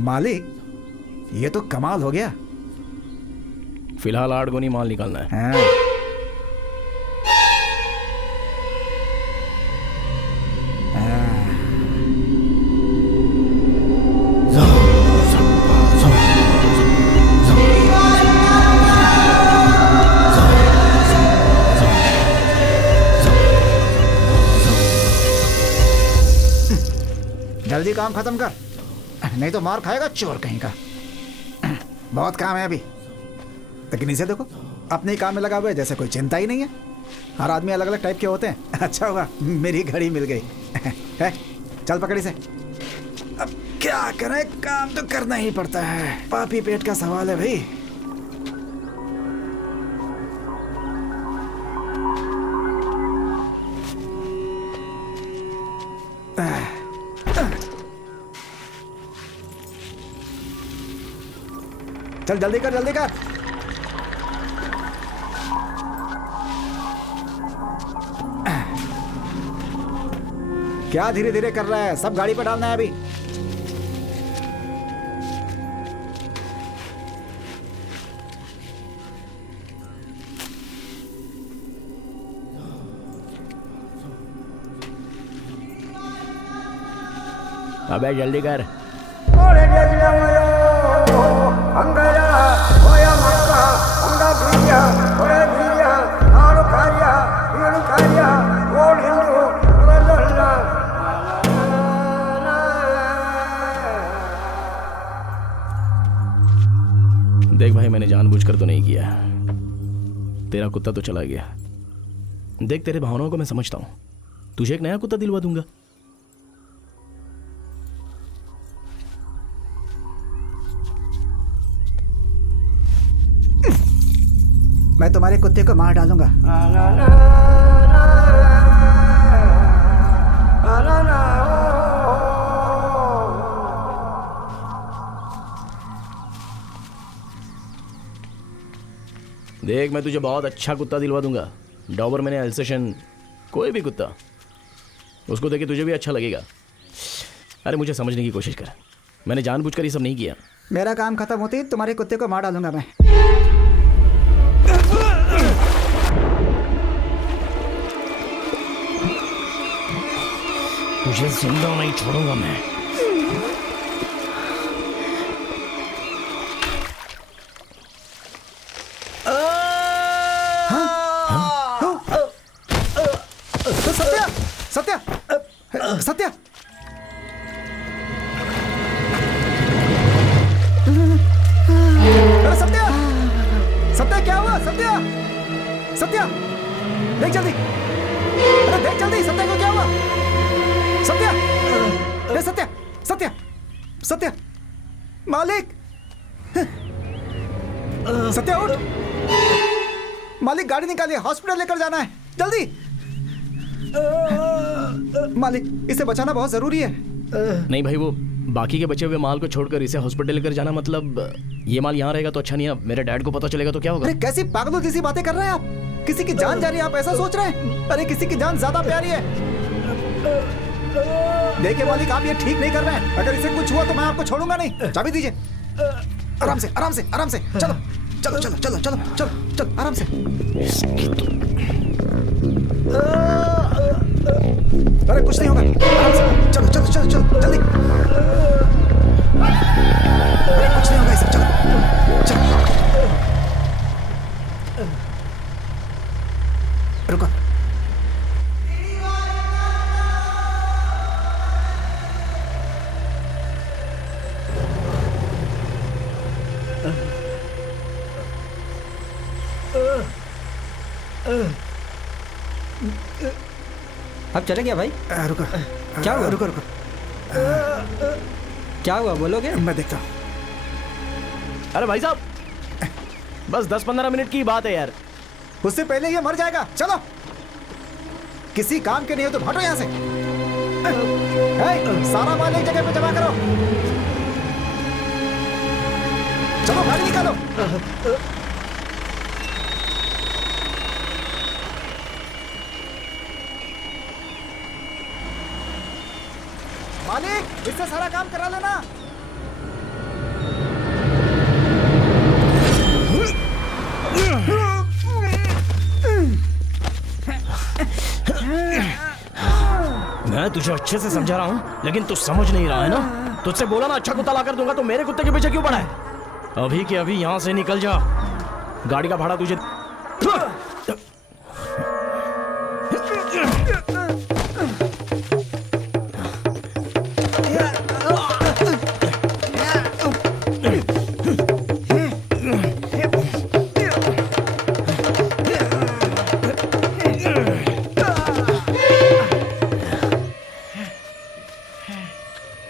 मालिक, ये तो कमाल हो गया। फिलहाल 8 गुनी माल निकालना है। हाँ। जल्दी काम खत्म कर, नहीं तो मार खाएगा चोर कहीं का। बहुत काम है अभी, लेकिन इसे देखो, अपने ही काम में लगा हुआ है, जैसे कोई चिंता ही नहीं है। हर आदमी अलग अलग टाइप के होते हैं। अच्छा हुआ मेरी घड़ी मिल गई। है, चल पकड़ी से। अब क्या करें, काम तो करना ही पड़ता है, पापी पेट का सवाल है भाई। चल जल्दी कर, जल्दी कर। क्या धीरे धीरे कर रहा है, सब गाड़ी पे डालना है अभी। अबे जल्दी कर। मैंने जानबूझकर तो नहीं किया। तेरा कुत्ता तो चला गया। देख, तेरे भावनाओं को मैं समझता हूं। तुझे एक नया कुत्ता दिलवा दूंगा। मैं तुम्हारे कुत्ते को मार डालूंगा। देख, मैं तुझे बहुत अच्छा कुत्ता दिलवा दूंगा। डॉबरमैन या एल्सेशन, कोई भी कुत्ता, उसको देख के तुझे भी अच्छा लगेगा। अरे मुझे समझने की कोशिश कर, मैंने जानबूझकर ये सब नहीं किया। मेरा काम खत्म होते ही तुम्हारे कुत्ते को मार डालूंगा मैं। तुझे जिंदा नहीं छोड़ूंगा मैं। सत्या, सत्या, सत्या, अरे सत्या, सत्या क्या हुआ? सत्या, सत्या, देख जल्दी, अरे देख जल्दी, सत्या को क्या हुआ? सत्या, अरे सत्या, सत्या, सत्या, मालिक, सत्या उठ, मालिक गाड़ी निकालिए, हॉस्पिटल लेकर जाना है, जल्दी। मालिक, इसे बचाना बहुत जरूरी है। नहीं भाई, वो बाकी के बचे हुए माल को छोड़कर इसे हॉस्पिटल लेकर जाना, मतलब ये माल यहाँ रहेगा तो अच्छा नहीं है। मेरे डैड को पता चलेगा तो क्या होगा? अरे कैसी पागलों जैसी बातें कर रहे हैं आप? किसी की जान जा रही है, आप ऐसा सोच रहे हैं? अरे किसी की जान ज्यादा प्यारी है। देखिए मालिक, आप ये ठीक नहीं कर रहे हैं। अगर इसे कुछ हुआ तो मैं आपको छोड़ूंगा नहीं। चाबी दीजिए। आराम से, आराम से, आराम से, चलो चलो चलो चलो चलो चलो चलो, आराम से। अरे कुछ नहीं होगा, आराम से, चलो चलो चलो चलो जल्दी। अरे कुछ नहीं होगा इसे, चलो चलो। रुको, अब चले गया भाई? रुको, क्या हुआ? रुको रुको, क्या हुआ बोलोगे? मैं देखता हूँ। अरे भाई साहब, बस 10-15 मिनट की बात है यार। उससे पहले ये मर जाएगा। चलो, किसी काम के नहीं हो तो हटो यहाँ से। सारा माल एक जगह पे जमा करो। चलो गाड़ी निकालो। मालिक, इससे सारा काम करा लेना। मैं तुझे अच्छे से समझा रहा हूं, लेकिन तू समझ नहीं रहा है ना। तुझसे बोला ना अच्छा कुत्ता ला कर दूंगा, तो मेरे कुत्ते के पीछे क्यों पड़ा है? अभी के अभी यहां से निकल जा। गाड़ी का भाड़ा तुझे।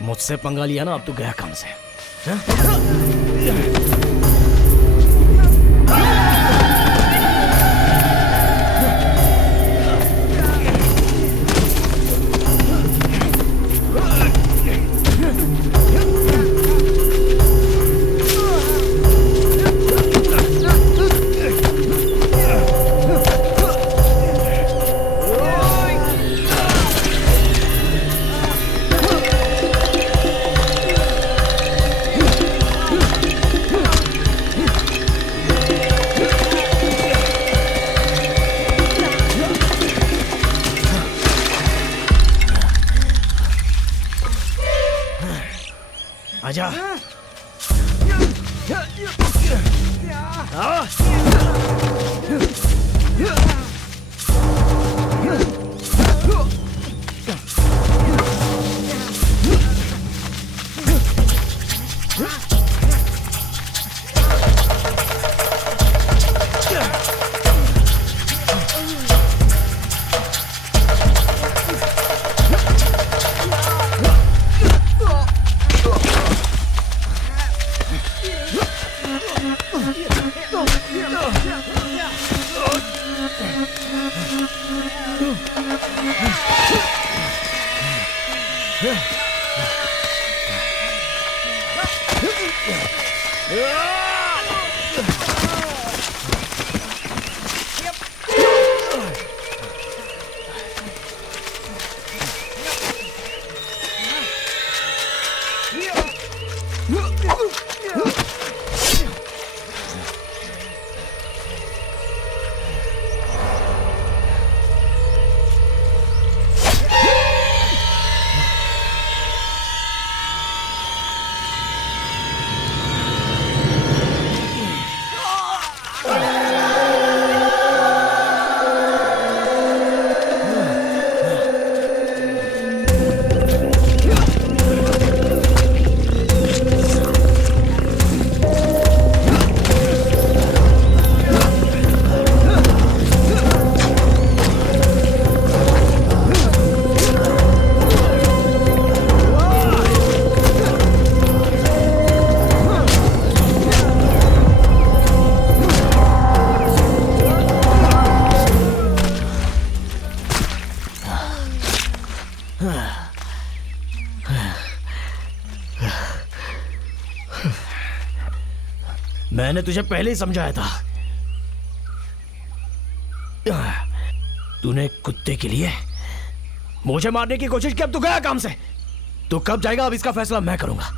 मुझसे पंगा लिया ना, अब तू गया काम से। आजा। मैंने तुझे पहले ही समझाया था। तूने कुत्ते के लिए मुझे मारने की कोशिश की, अब तू गया काम से। तू कब जाएगा अब इसका फैसला मैं करूंगा।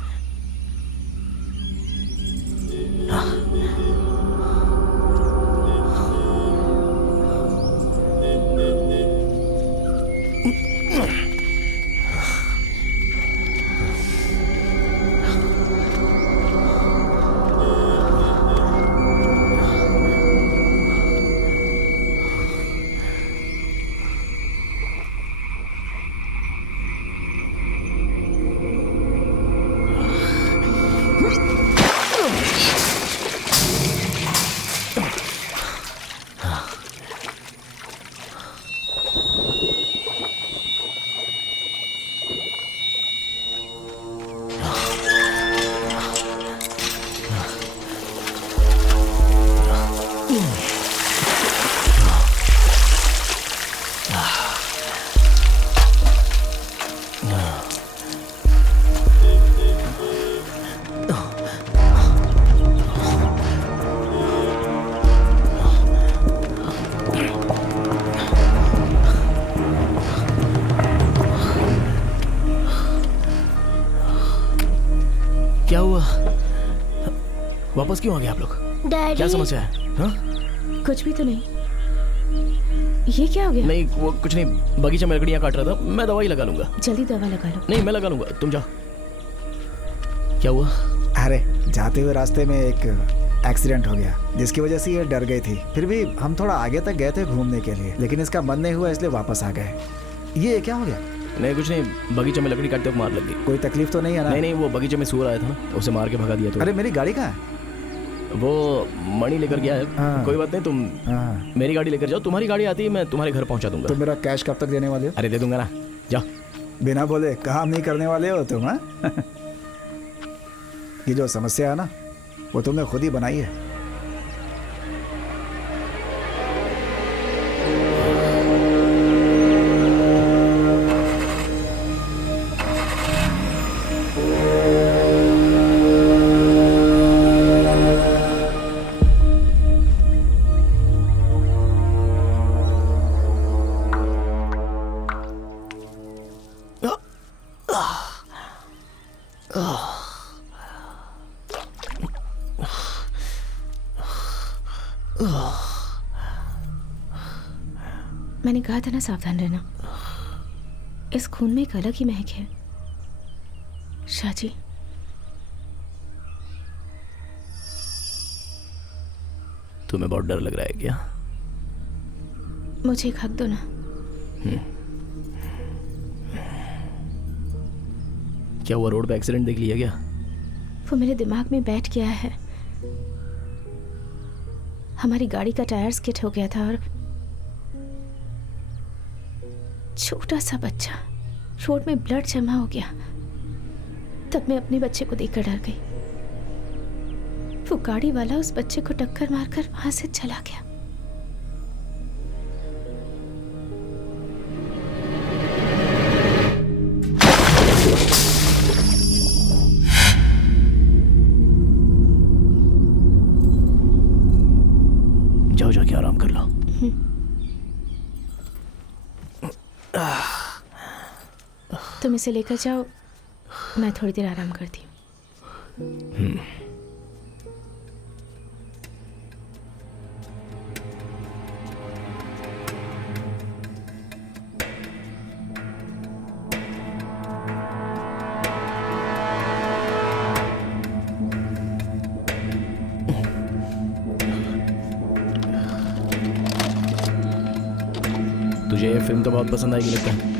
क्या हुआ? वापस क्यों आ गए आप लोग? डैडी, क्या समस्या है? हाँ? कुछ भी तो नहीं। ये क्या हो गया? नहीं वो कुछ नहीं, बगीचे में लकड़ियां काट रहा था, मैं दवाई लगा लूंगा। जल्दी दवा लगा लो। नहीं मैं लगा लूंगा, तुम जाओ। क्या हुआ? अरे जाते हुए रास्ते में एक एक्सीडेंट हो गया, जिसकी वजह से ये डर गई थी। फिर भी हम थोड़ा आगे तक गए थे घूमने के लिए, लेकिन इसका मन नहीं हुआ इसलिए वापस आ गए। ये क्या हो गया? नहीं कुछ नहीं, बगीचे में लकड़ी काटते वक्त मार लग गई। कोई तकलीफ तो नहीं है ना? नहीं नहीं, वो बगीचे में सूअर आया था ना, उसे मार के भगा दिया। तो अरे मेरी गाड़ी कहाँ है? वो मणि लेकर गया है। हाँ। कोई बात नहीं, तुम मेरी गाड़ी लेकर जाओ, तुम्हारी गाड़ी आती है मैं तुम्हारे घर पहुंचा दूंगा। तो मेरा कैश कब तक देने वाले हो? अरे दे दूंगा ना, जाओ। बिना बोले काम नहीं करने वाले हो तुम, हाँ? ये जो समस्या है ना, वो तुमने खुद ही बनाई है। मैंने कहा था ना सावधान रहना। इस खून में एक अलग ही महक है। शाहजी, तुम्हें बहुत डर लग रहा है क्या? मुझे एक हक दो ना। क्या हुआ, रोड पे एक्सीडेंट देख लिया क्या? वो मेरे दिमाग में बैठ गया है। हमारी गाड़ी का टायर स्किड हो गया था और छोटा सा बच्चा, रोड में ब्लड जमा हो गया। तब मैं अपने बच्चे को देखकर डर गई। वो गाड़ी वाला उस बच्चे को टक्कर मारकर वहां से चला गया। तुम इसे लेकर जाओ, मैं थोड़ी देर आराम करती हूँ। तुझे ये फिल्म तो बहुत पसंद आएगी लगता है।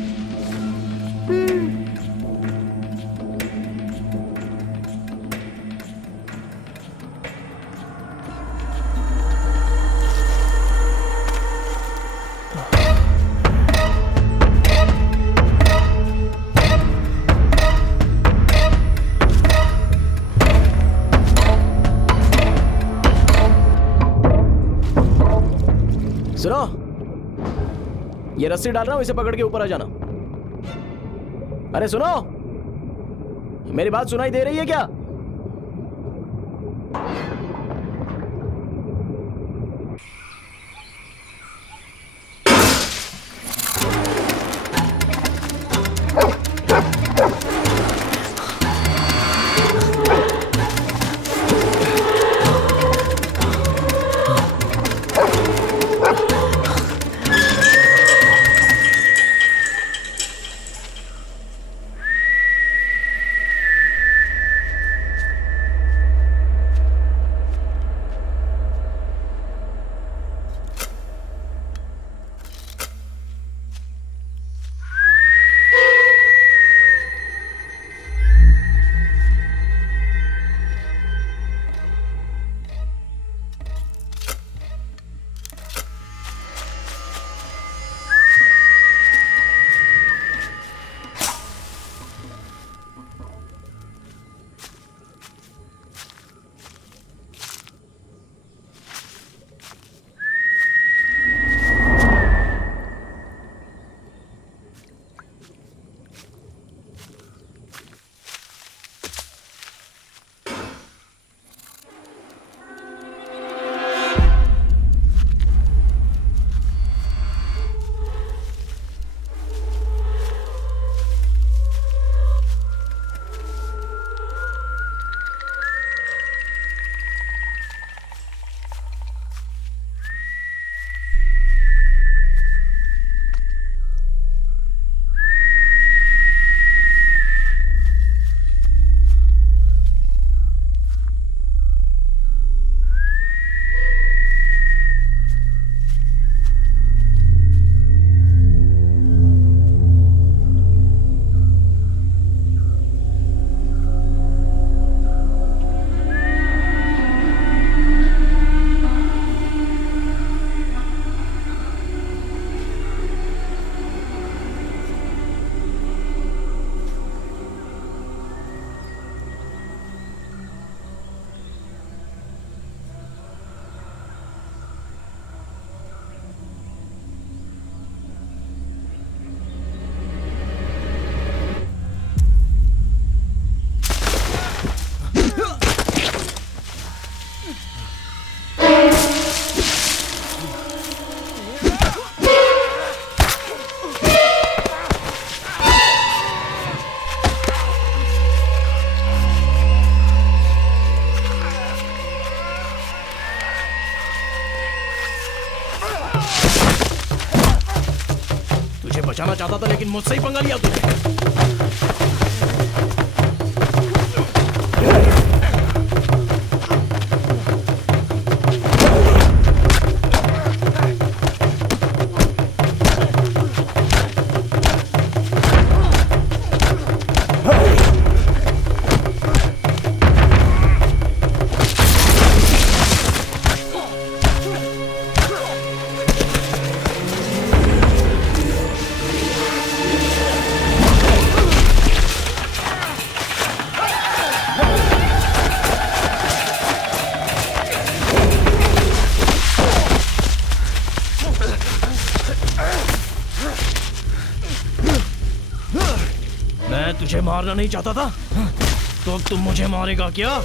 सुनो, ये रस्सी डाल रहा हूं, इसे पकड़ के ऊपर आ जाना। अरे सुनो, मेरी बात सुनाई दे रही है क्या? बचाना चाहता था लेकिन मुझसे ही पंगा लिया तुझे। मैं तुझे मारना नहीं चाहता था तो अब तुम मुझे मारेगा क्या?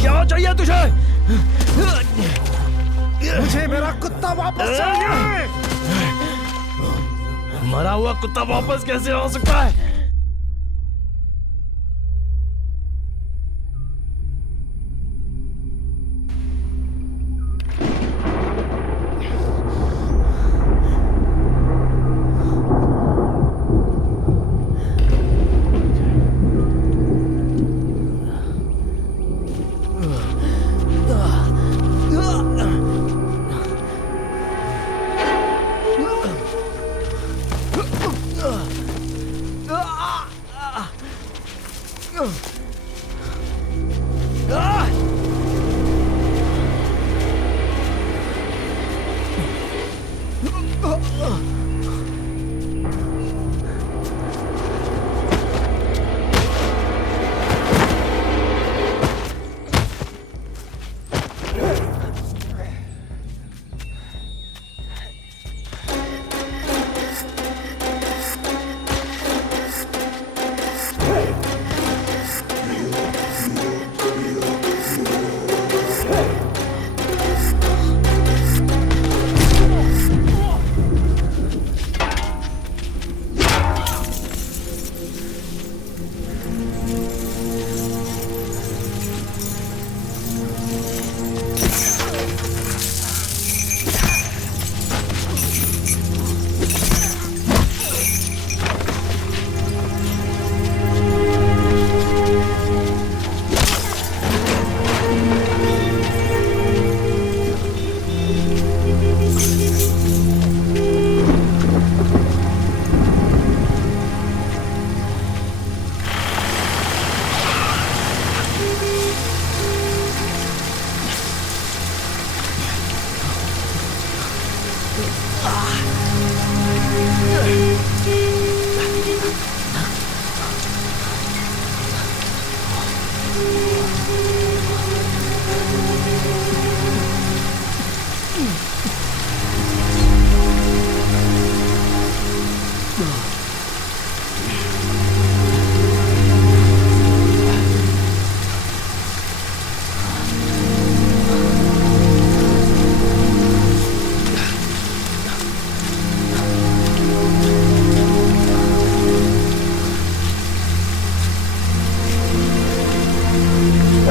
क्या चाहिए तुझे? मुझे मेरा कुत्ता वापस चाहिए। मरा हुआ कुत्ता वापस कैसे आ सकता है? तो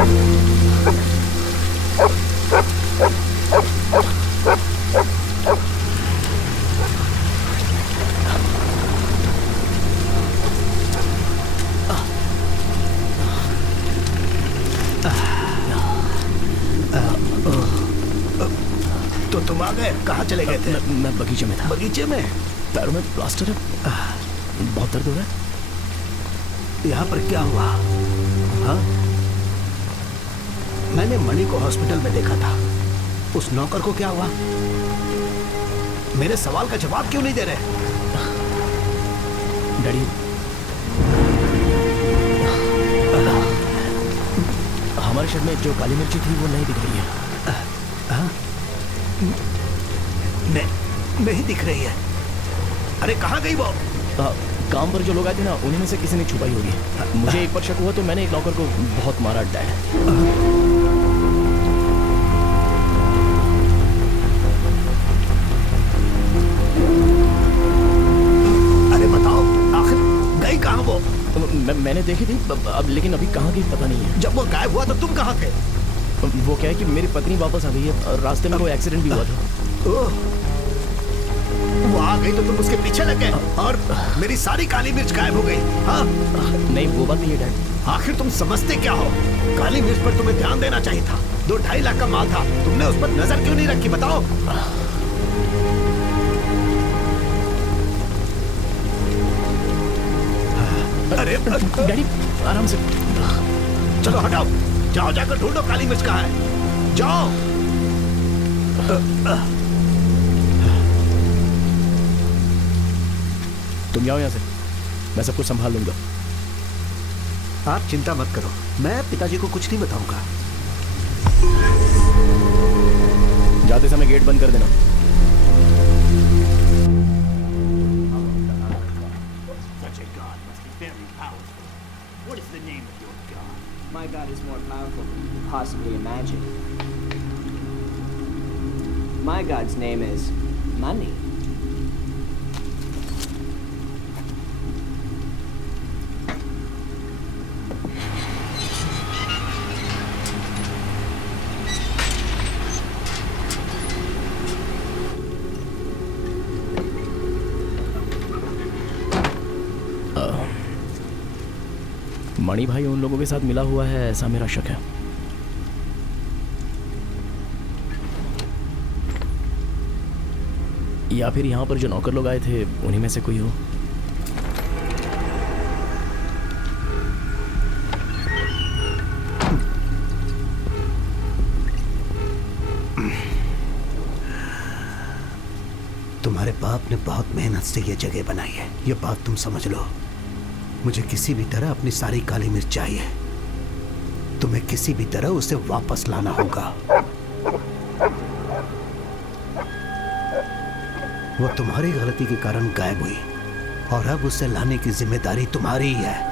तुम आ गए? कहाँ चले गए थे? मैं बगीचे में था। बगीचे में? पैरों में प्लास्टर है, बहुत दर्द हो रहा है। यहाँ पर क्या हुआ? हाँ? मैंने मणि को हॉस्पिटल में देखा था। उस नौकर को क्या हुआ? मेरे सवाल का जवाब क्यों नहीं दे रहे? डैडी, हमारे शर्ट में जो काली मिर्ची थी वो नहीं दिख रही है। हाँ? नहीं दिख रही है। अरे कहाँ गई वो? काम पर जो लोग आए थे ना, उन्हीं में से किसी ने छुपाई होगी। मुझे एक पर शक हुआ तो मैंने एक नौकर को बहुत मारा। डैड, अरे बताओ, आखिर गई कहाँ वो? मैंने देखी थी अब, लेकिन अभी कहाँ गई पता नहीं है। जब वो गायब हुआ तो तुम कहाँ थे? वो क्या है कि मेरी पत्नी वापस आ गई है, रास्ते में कोई एक्सीडेंट भी हुआ था। वो आ गई तो तुम उसके पीछे लग गए और मेरी सारी काली मिर्च गायब हो गई। हाँ? नहीं, वो बात नहीं है डैड। आखिर तुम समझते क्या हो? काली मिर्च पर तुम्हें ध्यान देना चाहिए था। 2-2.5 लाख का माल था, तुमने उस पर नजर क्यों नहीं रखी? बताओ। अरे डैडी, आराम से। चलो हटाओ, जाओ जाकर ढूंढो काली मिर्च कहाँ है। जाओ। तुम जाओ यहाँ से, मैं सब कुछ संभाल लूंगा। आप चिंता मत करो, मैं पिताजी को कुछ नहीं बताऊंगा। जाते समय गेट बंद कर देना। My God is more powerful than you can possibly imagine. My God's name is money. मणि भाई उन लोगों के साथ मिला हुआ है, ऐसा मेरा शक है। या फिर यहाँ पर जो नौकर लोग आए थे उन्हीं में से कोई हो। तुम्हारे बाप ने बहुत मेहनत से ये जगह बनाई है, ये बात तुम समझ लो। मुझे किसी भी तरह अपनी सारी काली मिर्च चाहिए। तुम्हें किसी भी तरह उसे वापस लाना होगा। वो तुम्हारी गलती के कारण गायब हुई और अब उसे लाने की जिम्मेदारी तुम्हारी ही है।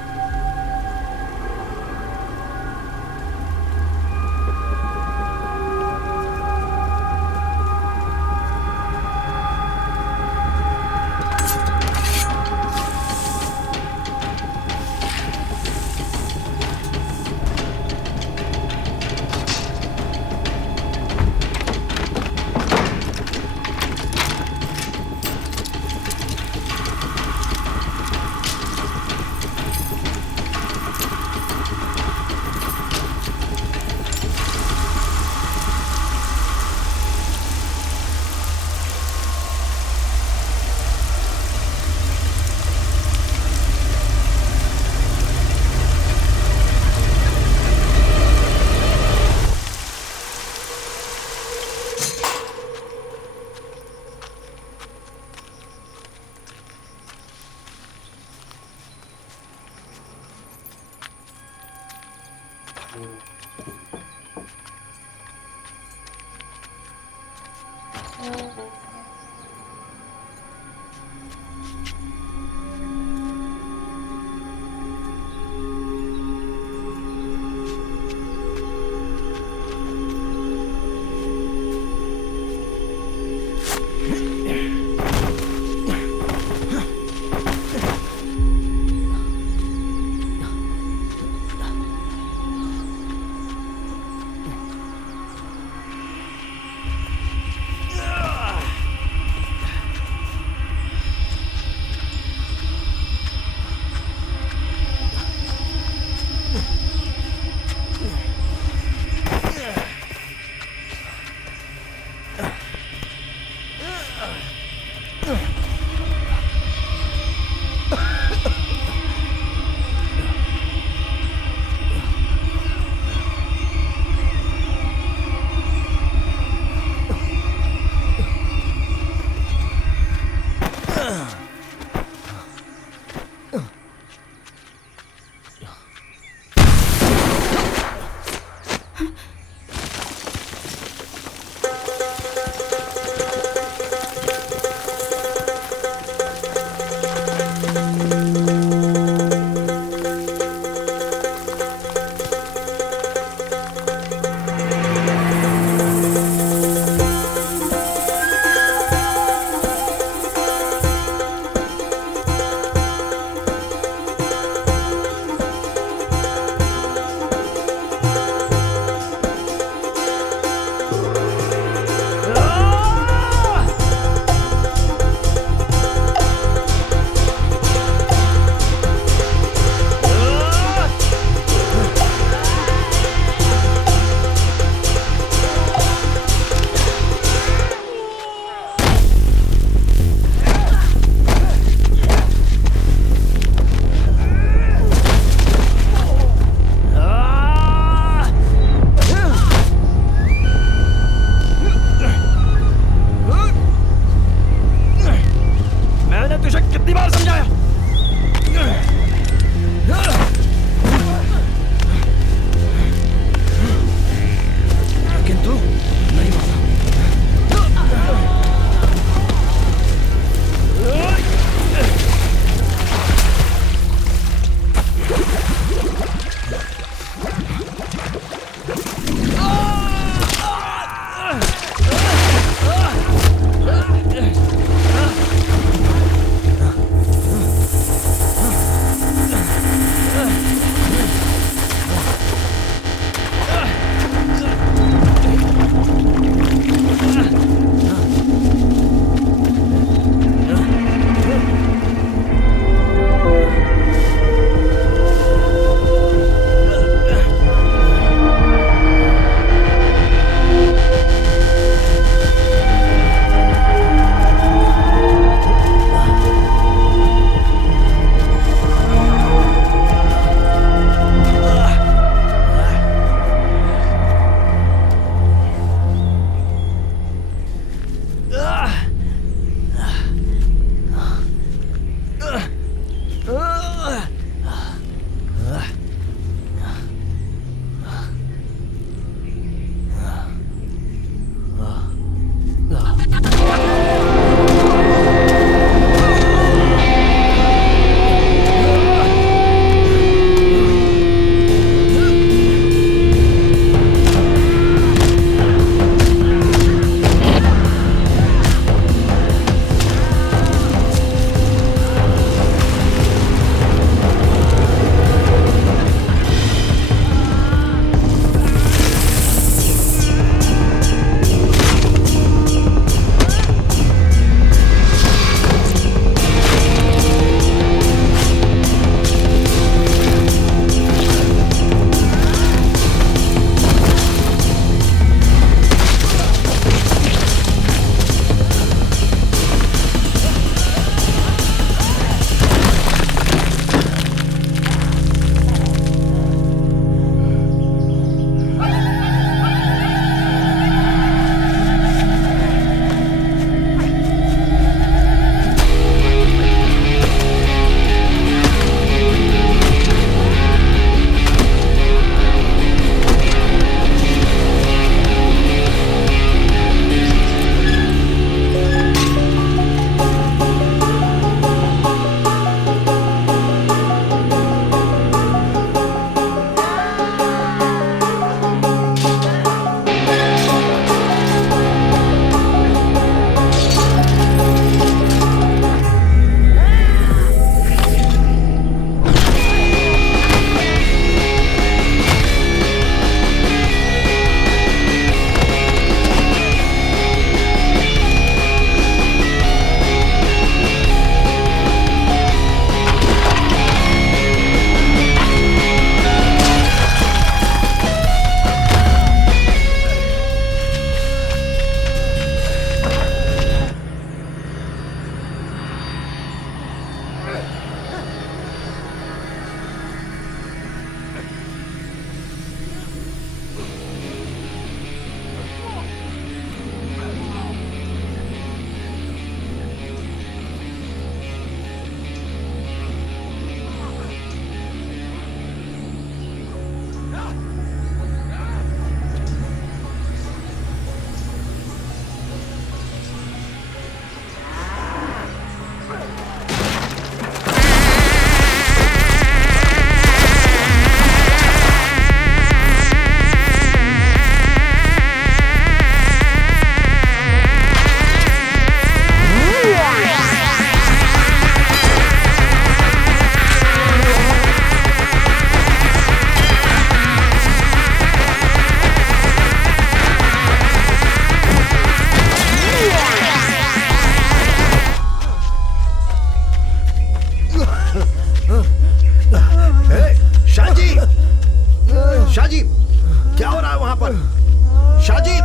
शाजी,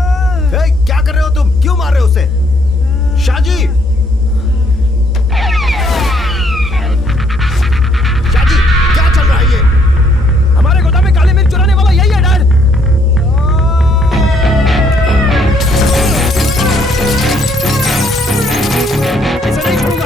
क्या कर रहे हो तुम? क्यों मार रहे हो उसे? शाजी, शाजी, क्या चल रहा है ये? हमारे गोदाम में काली मिर्च चुराने वाला यही है डैड। ऐसा नहीं छोड़ूंगा।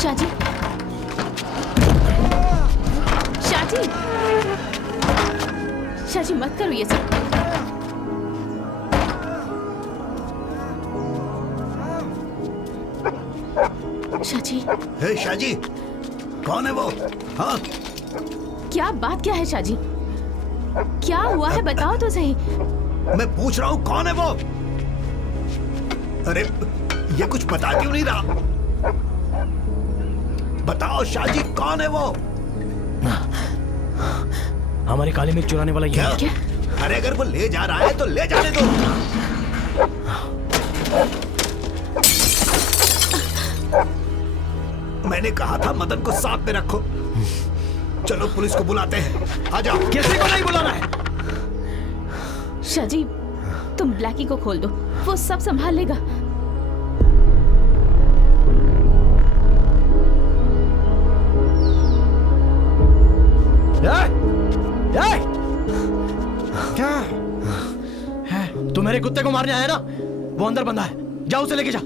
शाजी, शाजी, शाजी मत करो ये सब। शाजी, हे शाजी, कौन है वो? हाँ, क्या बात क्या है शाजी? क्या हुआ है बताओ तो सही। मैं पूछ रहा हूँ कौन है वो? अरे ये कुछ बता क्यों नहीं रहा? बताओ शाजी, कौन है वो? हमारे काली मिर्च चुराने वाला ये है। क्या? अरे अगर वो ले जा रहा है तो ले जाने दो। मैंने कहा था मदन को साथ में रखो। चलो पुलिस को बुलाते हैं, आ जाओ। किसी को नहीं बुलाना है। शाजी, तुम ब्लैकी को खोल दो, वो सब संभाल लेगा। क्या? तू मेरे कुत्ते को मारने आया ना? वो अंदर बंदा है, जाओ उसे लेके जा।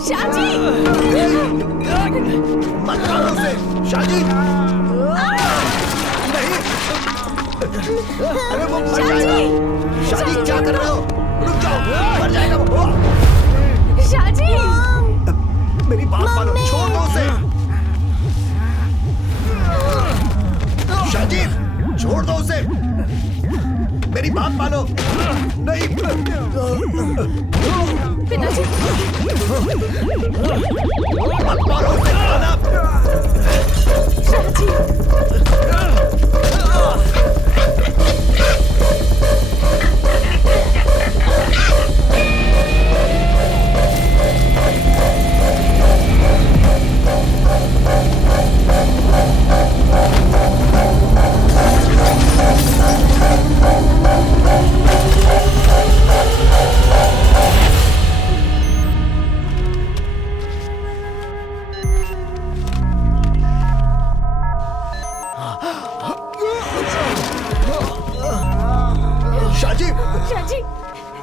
शाजी मत मारो उसे, शाजी। नहीं, अरे वो मर जाएगा। शाजी क्या कर रहे हो? रुक जाओ, मर जाएगा वो। शाजी मेरी बात मानो, छोड़ दो उसे। शाजी, छोड़ दो उसे। मेरी बात मानो। नहीं। पिताजी मत मारो उसे, मानव। शाजी शाजी, शाजी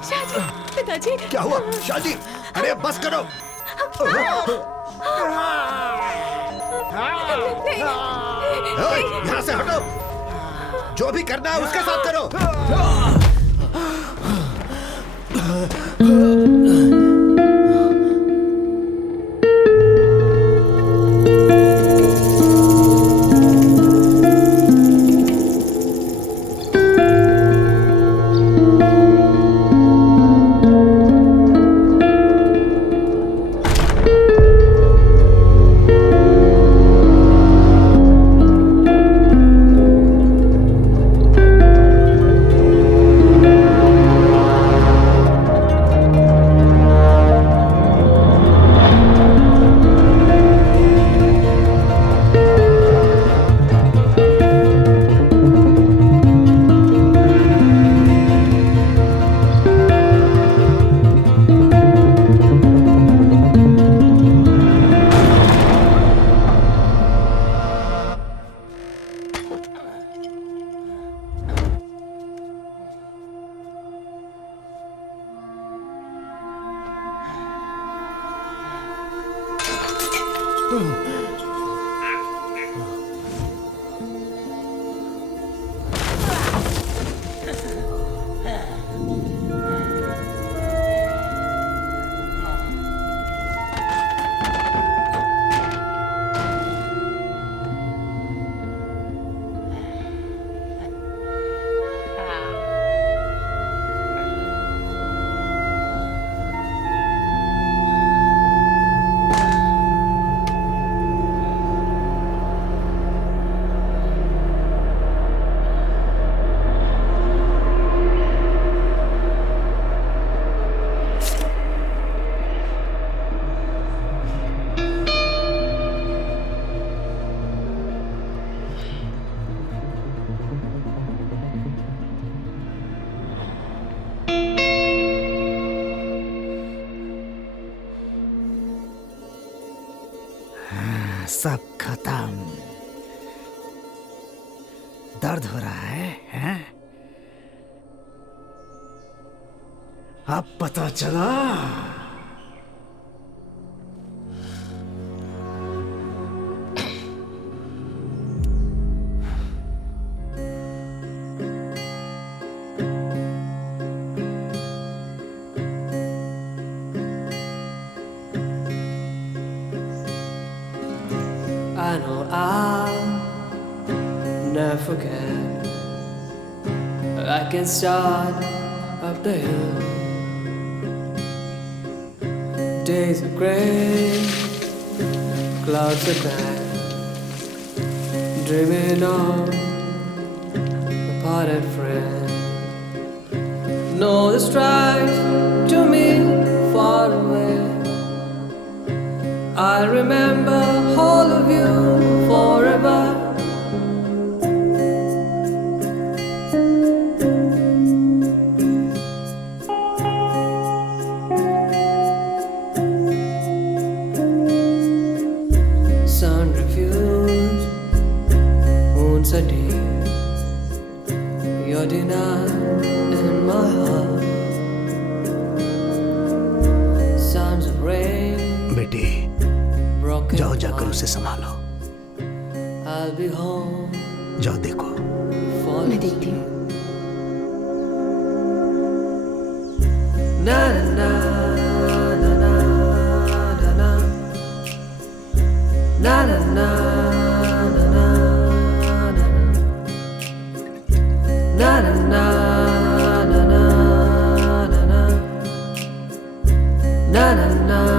शाजी पिताजी क्या हुआ? शाजी, अरे बस करो। यहाँ से हटो। जो भी करना है उसके साथ करो। सब खत्म। दर्द हो रहा है, हैं? अब पता चला। I know I'll never forget. I can start up the hill. Days are gray, clouds are black, dreaming of a parted friend. No, the strikes to me far away. I remember all of you forever. Sun refused, moons are deep. You're denied in my heart. Sounds of rain जाओ जाकर उसे संभालो। जाओ देखो। मैं देखती हूँ। na na na